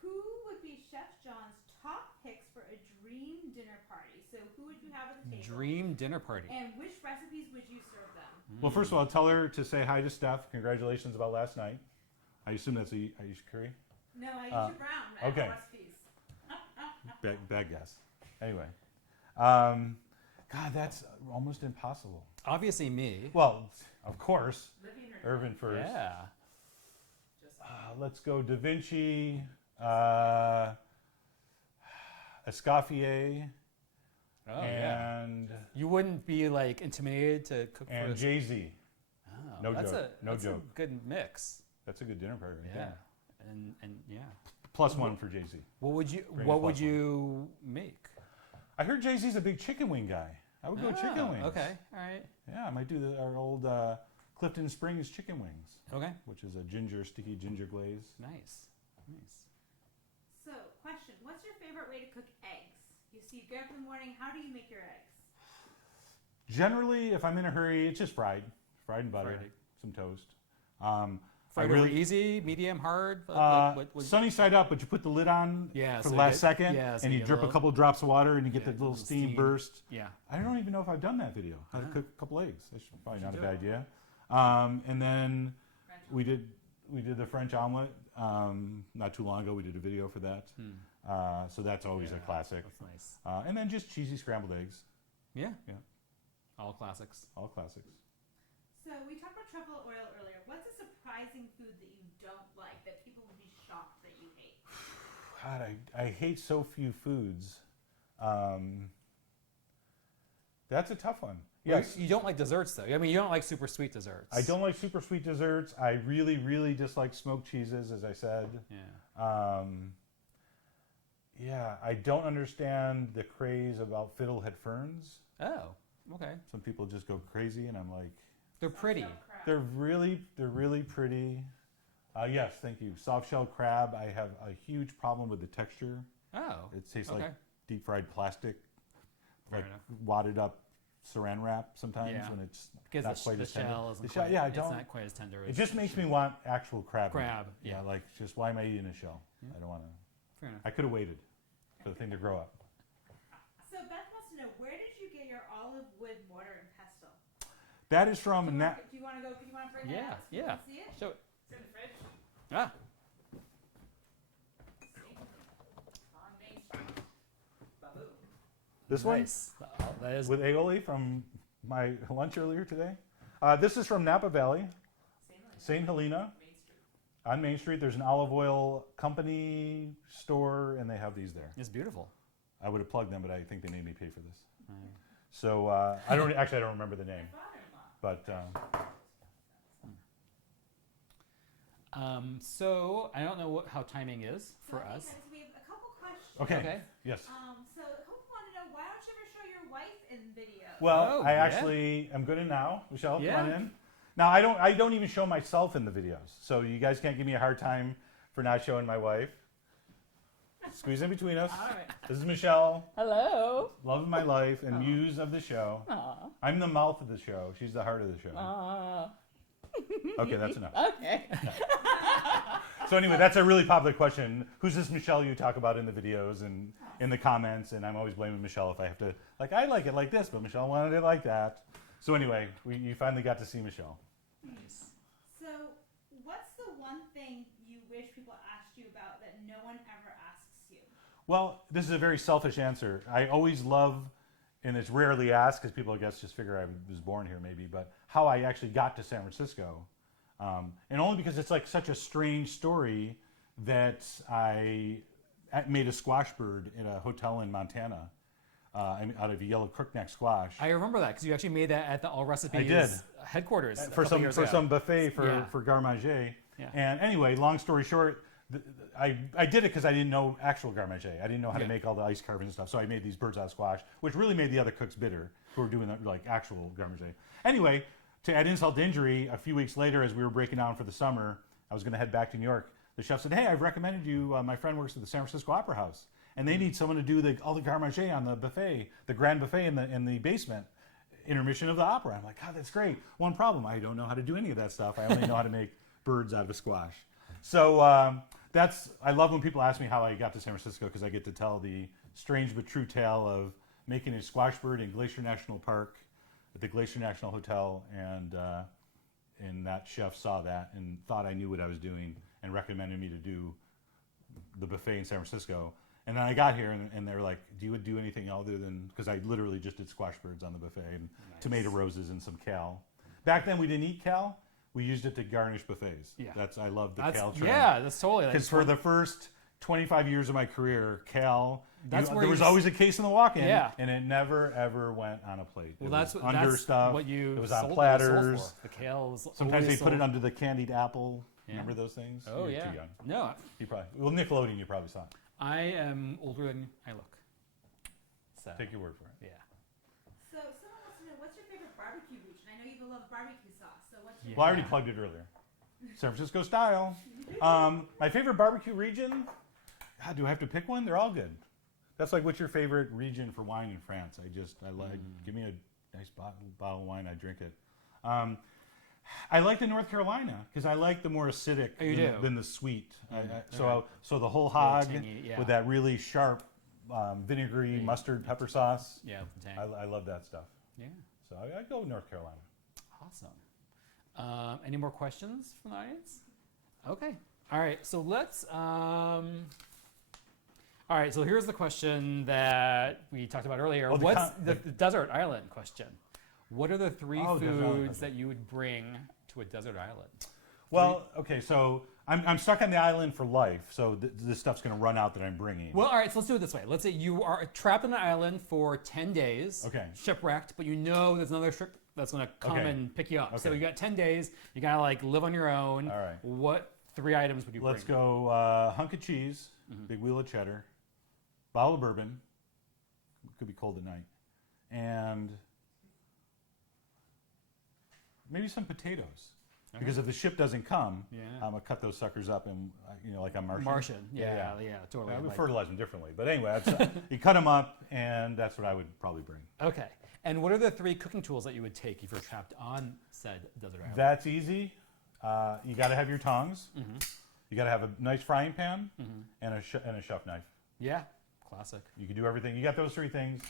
who would be Chef John's top picks for a dream dinner party? So who would you have at the table? Dream dinner party. And which recipes would you serve them? Well, first of all, tell her to say hi to Steph. Congratulations about last night. I assume that's Aisha Curry? No, Aisha Brown. Okay. Recipes. Bad guess. Anyway. God, that's almost impossible. Obviously me. Well, of course. Irvin first. Yeah. Let's go Da Vinci, Escoffier, and you wouldn't be like intimidated to cook for and Jay-Z. Oh, No that's joke. That's a good mix. That's a good dinner party right there. And yeah. Plus one for Jay-Z. What would you make? I heard Jay-Z's a big chicken wing guy. I would go chicken wings. Okay, all right. Yeah, I might do our old Clifton Springs chicken wings. Okay. Which is a sticky ginger glaze. Nice. So, question, what's your favorite way to cook eggs? You get up in the morning, how do you make your eggs? Generally, if I'm in a hurry, it's just fried and butter, some toast. Fried over easy, medium, hard? Sunny side up, but you put the lid on for the last second, and you drip a couple drops of water, and you get the little steam burst. Yeah. I don't even know if I've done that video. How to cook a couple eggs. That's probably not a bad idea. And then we did the French omelet not too long ago. We did a video for that. So that's always a classic. That's nice. And then just cheesy scrambled eggs. Yeah. All classics. All classics. So we talked about truffle oil earlier. What's a surprising food that you don't like, that people would be shocked that you hate? God, I hate so few foods. That's a tough one. Yes. You don't like desserts, though. I mean, you don't like super sweet desserts. I don't like super sweet desserts. I really, really dislike smoked cheeses, as I said. Yeah. I don't understand the craze about fiddlehead ferns. Oh, okay. Some people just go crazy, and I'm like... They're pretty. They're really pretty. Yes, thank you. Soft shell crab, I have a huge problem with the texture. Oh, it tastes like deep fried plastic, like enough. wadded up saran wrap sometimes when it's not quite as tender. It's not quite as tender. It just makes me want actual crab. Yeah. Like just why am I eating a shell? I don't want to. Fair enough. I could have waited for the thing to grow up. So Beth wants to know, where did you get your olive wood mortar and pestle? That is from Do you want to go? Do you want to bring that out so you can see it? Show it. It's in the fridge. Ah. On Main Street. Baboon. This Nice. That is with aioli from my lunch earlier today. This is from Napa Valley, St. Helena. On Main Street, there's an olive oil company store, and they have these there. It's beautiful. I would have plugged them, but I think they made me pay for this. So I don't remember the name, but so I don't know how timing is for us. We have a couple questions. okay. Yes. So who want to know, why don't you ever show your wife in videos? Well, I actually am good at now. Michelle, come on in. Now I don't even show myself in the videos, so you guys can't give me a hard time for not showing my wife. Squeeze in between us. All right. This is Michelle. Hello. Love of my life and muse of the show. Aw. I'm the mouth of the show. She's the heart of the show. Okay, that's enough. Okay. So anyway, that's a really popular question. Who's this Michelle you talk about in the videos and in the comments? And I'm always blaming Michelle if I have to, I like it like this, but Michelle wanted it like that. So anyway, you finally got to see Michelle. Nice. So what's the one thing you wish people asked you about that no one ever asks you? Well, this is a very selfish answer. I always love and it's rarely asked because people, I guess, just figure I was born here maybe, but how I actually got to San Francisco. And only because it's like such a strange story that I made a squash bird in a hotel in Montana out of a yellow crookneck squash. I remember that because you actually made that at the Allrecipes I did. Headquarters For some buffet for garde-manger. Yeah. And anyway, long story short, I did it because I didn't know actual garde-manger. I didn't know how to make all the ice carving and stuff, so I made these birds out of squash, which really made the other cooks bitter who were doing like actual garde-manger. Anyway, to add insult to injury, a few weeks later, as we were breaking down for the summer, I was going to head back to New York. The chef said, "Hey, I've recommended you. My friend works at the San Francisco Opera House, and they need someone to do all the garde-manger on the buffet, the grand buffet in the basement intermission of the opera." I'm like, "God, that's great." One problem: I don't know how to do any of that stuff. I only know how to make birds out of a squash. So I love when people ask me how I got to San Francisco because I get to tell the strange but true tale of making a squash bird in Glacier National Park at the Glacier National Hotel, and that chef saw that and thought I knew what I was doing and recommended me to do the buffet in San Francisco. And then I got here and they were like, "Do you do anything other than," because I literally just did squash birds on the buffet and tomato roses and some kale. Back then we didn't eat kale. We used it to garnish buffets. Yeah. I love the kale trend. Yeah, that's totally. Because for the first 25 years of my career, kale, That's there where was you always a case in the walk-in, Yeah. and it never ever went on a plate. Well, it that's was what under that's stuff. what you it was sold on it platters. for. The kale was Sometimes always they put it sold. under the candied apple. Yeah. Remember those things? Oh You're yeah. too young. No, You probably Nickelodeon. You probably saw. I am older than I look. So Take your word for it. yeah. So someone wants to know, what's your favorite barbecue region? I know you love barbecue sauce, so what's your Well, I already plugged it earlier. San Francisco style. My favorite barbecue region? God, do I have to pick one? They're all good. That's like, what's your favorite region for wine in France? I like, give me a nice bottle of wine, I drink it. I like the North Carolina because I like the more acidic than the sweet. So the whole hog tangy, yeah. with that really sharp vinegary mustard pepper sauce. Yeah. Dang. I love that stuff. Yeah. So I go North Carolina. Awesome. Any more questions from the audience? Okay. All right. So let's. All right. So here's the question that we talked about earlier. Oh, What's the desert island question? What are the three desert island. foods that you would bring to a desert island? Well, okay, so I'm stuck on the island for life, so this stuff's going to run out that I'm bringing. Well, all right, so let's do it this way. Let's say you are trapped on an island for 10 days, Okay. shipwrecked, but you know there's another ship that's going to come Okay. and pick you up. So Okay. you got 10 days, you got to like live on your own. All right. What 3 items would you Let's bring? go hunk of cheese, big wheel of cheddar, bottle of bourbon, could be cold at night, and maybe some potatoes. Because if the ship doesn't come, I'm going to cut those suckers up and, like I'm Martian. Martian, yeah, totally. I would like- fertilize them differently. But anyway, you cut them up, and that's what I would probably bring. Okay. And what are the 3 cooking tools that you would take if you're trapped on said desert island? That's easy. You got to have your tongs. You got to have a nice frying pan and a chef knife. Yeah, classic. You can do everything. You got those 3 things,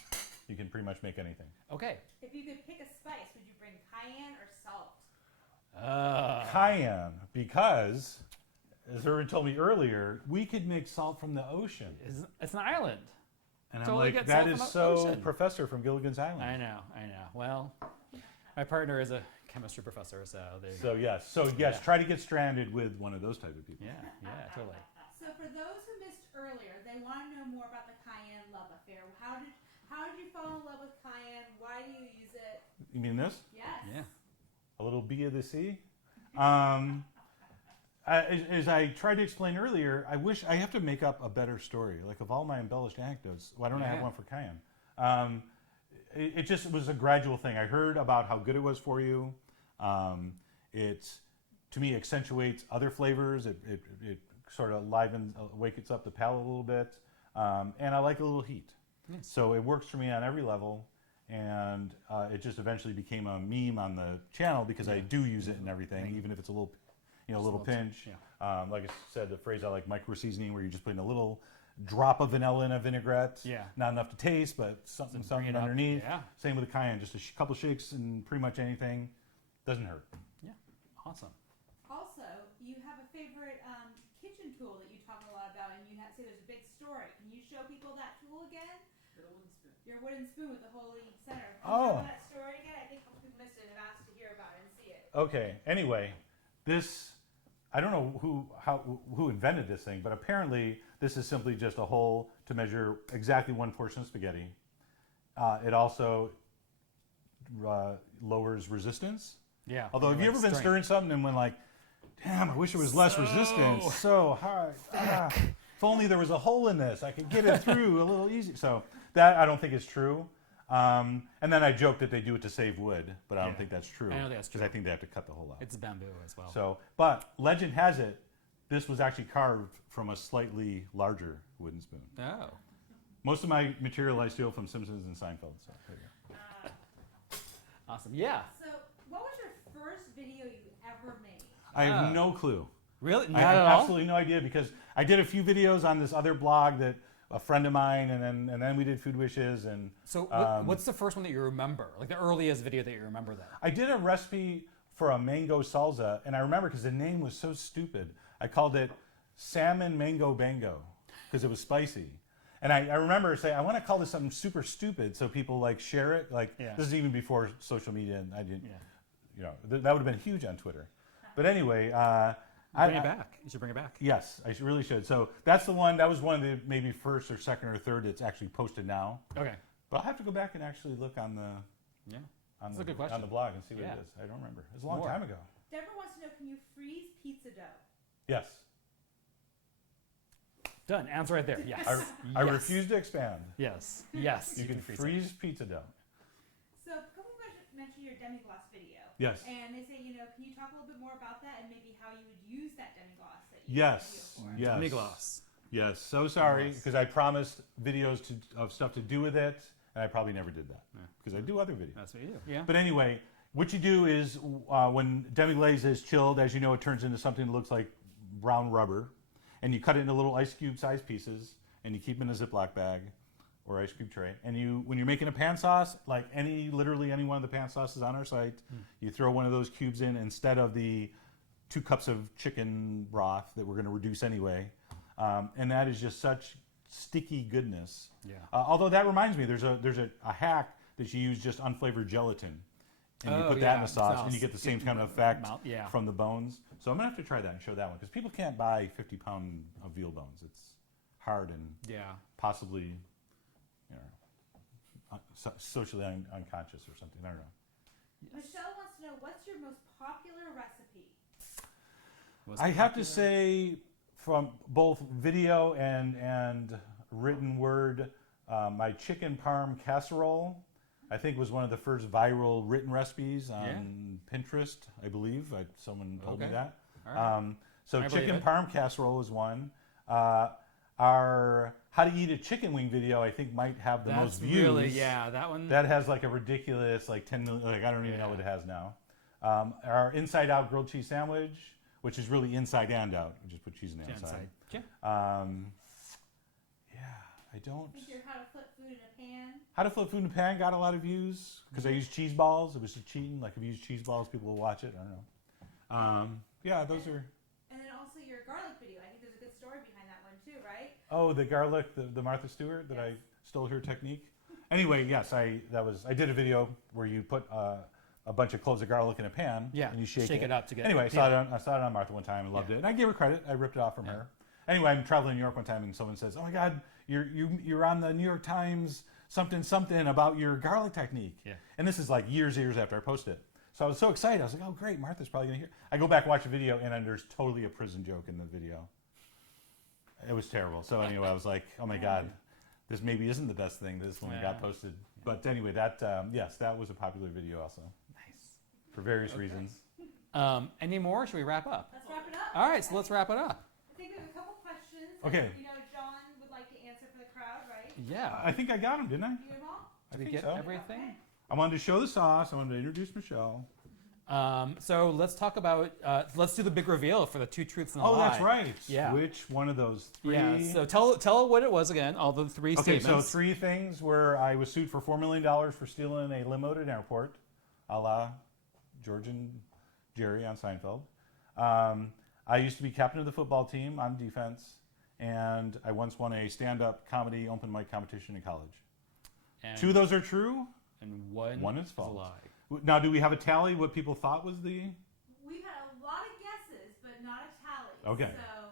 you can pretty much make anything. Okay. If you could pick a spice, would you bring cayenne or salt? Cayenne, because, as Irvin told me earlier, we could make salt from the ocean. It's an island. And Totally I'm like, get that salt is from the so ocean. Professor from Gilligan's Island. I know. Well, my partner is a chemistry professor, so there you So yes, Yeah. try to get stranded with one of those type of people. Yeah, totally. So for those who missed earlier, they want to know more about the cayenne love affair. How did you fall in love with cayenne? Why do you use it? You mean this? Yes. Yeah. A little bee of the sea? As I tried to explain earlier, I wish I have to make up a better story. Like, of all my embellished anecdotes, why don't I have one for cayenne? It just was a gradual thing. I heard about how good it was for you. It, to me, accentuates other flavors. It sort of wakes up the palate a little bit. And I like a little heat. Yes. So it works for me on every level. And it just eventually became a meme on the channel because I do use it in everything, even if it's a little, little pinch. Yeah. Like I said, the phrase I like, micro seasoning, where you just put in a little drop of vanilla in a vinaigrette. Yeah. Not enough to taste, but something bring it up. underneath. Yeah. Same with the cayenne, just a couple shakes and pretty much anything. Doesn't hurt. Yeah. Awesome. Also, you have a favorite kitchen tool that you talk a lot about, and you say there's a big story. Can you show people that tool again? Fiddle and spoon. your wooden spoon with the holy center. Can Oh. you tell that story again? I think some people missed it and have asked to hear about it and see it. Okay. Anyway, this I don't know who invented this thing, but apparently this is simply just a hole to measure exactly one portion of spaghetti. It also lowers resistance. Yeah. Although, have you ever been stirring something and went like, damn, I wish it was less resistance. So hard. If only there was a hole in this, I could get it through a little easy. So that I don't think is true. And then I joked that they do it to save wood, but I don't think that's true. I don't think that's true. Because I think they have to cut the hole out. It's bamboo as well. So, but legend has it, this was actually carved from a slightly larger wooden spoon. Oh. Most of my material I steal from Simpsons and Seinfeld. So there you go. Awesome. Yeah. So, what was your first video you ever made? I have no clue. Really? Not I have at all? absolutely no idea because I did a few videos on this other blog that a friend of mine, and then we did Food Wishes. And So what's the first one that you remember? Like the earliest video that you remember then? I did a recipe for a mango salsa, and I remember because the name was so stupid. I called it Salmon Mango Bango because it was spicy. And I remember saying, I want to call this something super stupid so people like share it. Like this is even before social media, and I didn't, you know, that would have been huge on Twitter. But anyway, Bring it back. You should bring it back. Yes, I really should. So that's the one. That was one of the maybe first or second or third that's actually posted now. Okay. But I'll have to go back and actually look on the That's a good question. on the blog and see what Yeah. it is. I don't remember. It was a long time ago. Deborah wants to know, can you freeze pizza dough? Yes. Done. Answer right there. Yes. I refuse to expand. Yes. Yes. You can freeze pizza dough. So, a couple of guys mentioned your demi-glace video. Yes. And they say, you know, can you talk a little bit more about that and maybe how you would use that demi-glace that you Yes. made the video for? Yes. Demi-glace. Yes. So sorry because I promised videos of stuff to do with it, and I probably never did that because I do other videos. That's what you do. Yeah. But anyway, what you do is when demi-glaze is chilled, as you know, it turns into something that looks like brown rubber. And you cut it into little ice cube sized pieces, and you keep them in a Ziploc bag or ice cube tray. And when you're making a pan sauce, like literally any one of the pan sauces on our site, you throw one of those cubes in instead of the 2 cups of chicken broth that we're going to reduce anyway. And that is just such sticky goodness. Yeah. Although that reminds me, there's a hack that you use just unflavored gelatin. And you put that in the sauce, and you get the same kind of effect from the bones. So I'm going to have to try that and show that one, because people can't buy 50-pound of veal bones. It's hard and possibly, you know, socially unconscious or something. I don't know. Michelle wants to know, what's your most popular recipe? I have to say, from both video and written word, my chicken parm casserole, I think was one of the first viral written recipes on Pinterest, I believe. Someone told me that. Right. So chicken parm casserole is one. Our how to eat a chicken wing video, I think, might have the most views. Really, that one. That has like a ridiculous 10 million. Like I don't even know what it has now. Our inside out grilled cheese sandwich, which is really inside and out. We just put cheese in the outside. I don't. I think your how to flip food in a pan. How to flip food in a pan got a lot of views because I used cheese balls. It was just cheating. Like if you use cheese balls, people will watch it. I don't know. Those are. And then also your garlic video. I think there's a good story behind that one too, right? Oh, the garlic, the Martha Stewart that I stole her technique. Anyway, yes, I did a video where you put a bunch of cloves of garlic in a pan and you shake it up to get. Anyway, I saw it on Martha one time and loved it, and I gave her credit. I ripped it off from her. Anyway, I'm traveling to New York one time and someone says, "Oh my God, you're on the New York Times something about your garlic technique." Yeah. And this is like years after I posted it. So I was so excited. I was like, "Oh great, Martha's probably gonna hear." I go back and watch the video, and then there's totally a prison joke in the video. It was terrible. So anyway, I was like, "Oh my God, this maybe isn't the best thing." This one got posted. But anyway, that that was a popular video also. Nice. For various reasons. Any more? Should we wrap up? Let's wrap it up. All right, so let's wrap it up. I think there's a couple questions. Okay. That, you know, John would like to answer for the crowd, right? Yeah. I think I got them, didn't I? You get them all? Did we think get so. everything? Okay. I wanted to show the sauce. I wanted to introduce Michelle. So let's talk about. Let's do the big reveal for the 2 truths and a lie. Oh, that's right. Yeah. Which one of those 3? Yeah. So tell what it was again. All the 3 Okay, statements. so 3 things where I was sued for $4 million for stealing a limo at an airport, a la George and Jerry on Seinfeld. I used to be captain of the football team on defense, and I once won a stand-up comedy open mic competition in college. And, 2 of those are true. And one is false. a lie. Now, do we have a tally? What people thought was the? We've had a lot of guesses, but not a tally. Okay. So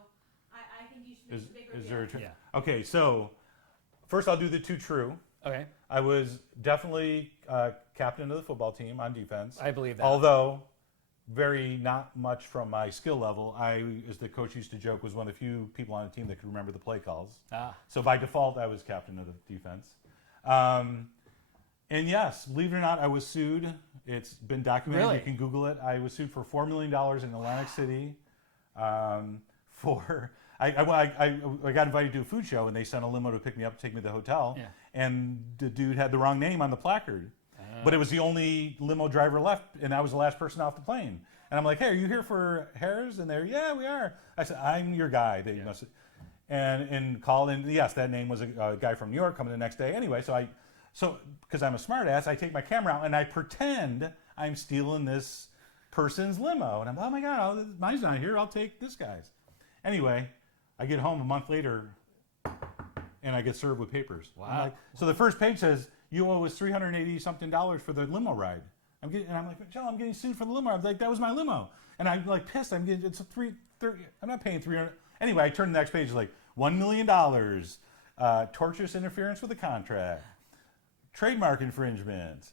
I think you should make the big reveal. Is there a tally? Yeah. Okay, so first I'll do the 2 true. Okay. I was definitely captain of the football team on defense. I believe that. Although very not much from my skill level. I, as the coach used to joke, was one of the few people on the team that could remember the play calls. So by default, I was captain of the defense. And yes, believe it or not, I was sued. It's been documented. Really? You can Google it. I was sued for $4 million in Atlantic City. I got invited to a food show, and they sent a limo to pick me up, take me to the hotel. Yeah. And the dude had the wrong name on the placard. But it was the only limo driver left, and I was the last person off the plane. And I'm like, hey, are you here for Harris? And they're, yeah, we are. I said, I'm your guy. They must, and called, and yes, that name was a guy from New York coming the next day. Anyway, so because I'm a smart ass, I take my camera out and I pretend I'm stealing this person's limo. And I'm, oh my God, mine's not here. I'll take this guy's. Anyway, I get home a month later, and I get served with papers. Wow. Like, so the first page says, you owe us $380-something for the limo ride. I'm like, Joe, I'm getting sued for the limo. I'm like, that was my limo. And I'm like pissed. It's a $330. I'm not paying $300. Anyway, I turn to the next page, like $1 million, tortious interference with the contract, trademark infringement.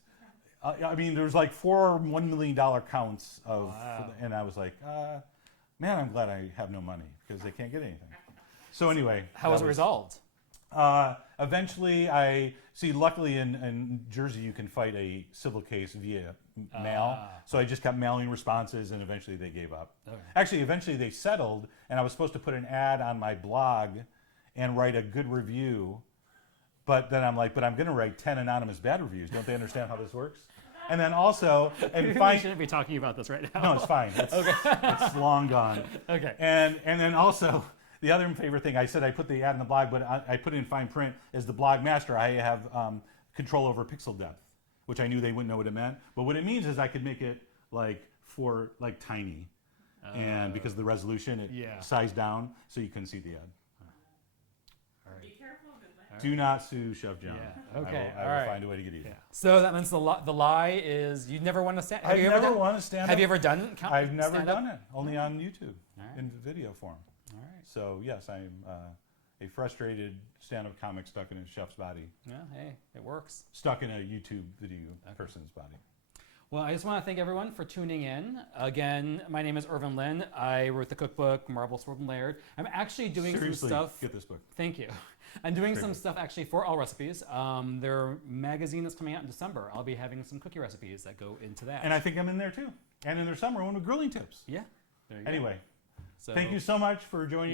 I mean, there's like 4 $1 million counts of, wow. And I was like, man, I'm glad I have no money because they can't get anything. So anyway, how was it resolved? Eventually, luckily in Jersey, you can fight a civil case via mail. So I just kept mailing responses, and eventually they gave up. Okay. Actually, eventually they settled, and I was supposed to put an ad on my blog and write a good review. But then I'm like, but I'm going to write 10 anonymous bad reviews. Don't they understand how this works? And then also, and We shouldn't be talking about this right now. No, it's fine. It's long gone. Okay. And then also, the other favorite thing, I said I put the ad in the blog, but I put it in fine print. As the blog master, I have control over pixel depth, which I knew they wouldn't know what it meant. But what it means is I could make it like tiny, and because of the resolution, it sized down so you couldn't see the ad. All right. Be careful of it. Do not sue Chef John. Yeah. Okay. I will find a way to get even. Yeah. So that means the lie is you never won a stand. I've never won a stand-up. Have you ever done? I've never done it. Only on YouTube in video form. All right. So yes, I'm a frustrated stand-up comic stuck in a chef's body. Yeah, hey, it works. Stuck in a YouTube video person's body. Well, I just want to thank everyone for tuning in. Again, my name is Irvin Lin. I wrote the cookbook, Marble, Sword, and Layered. I'm actually doing Seriously, some stuff. get this book. Thank you. I'm doing some stuff actually for Allrecipes. Their magazine is coming out in December. I'll be having some cookie recipes that go into that. And I think I'm in there too. And in their summer one with grilling tips. Yeah. There you go. Anyway, So, thank you so much for joining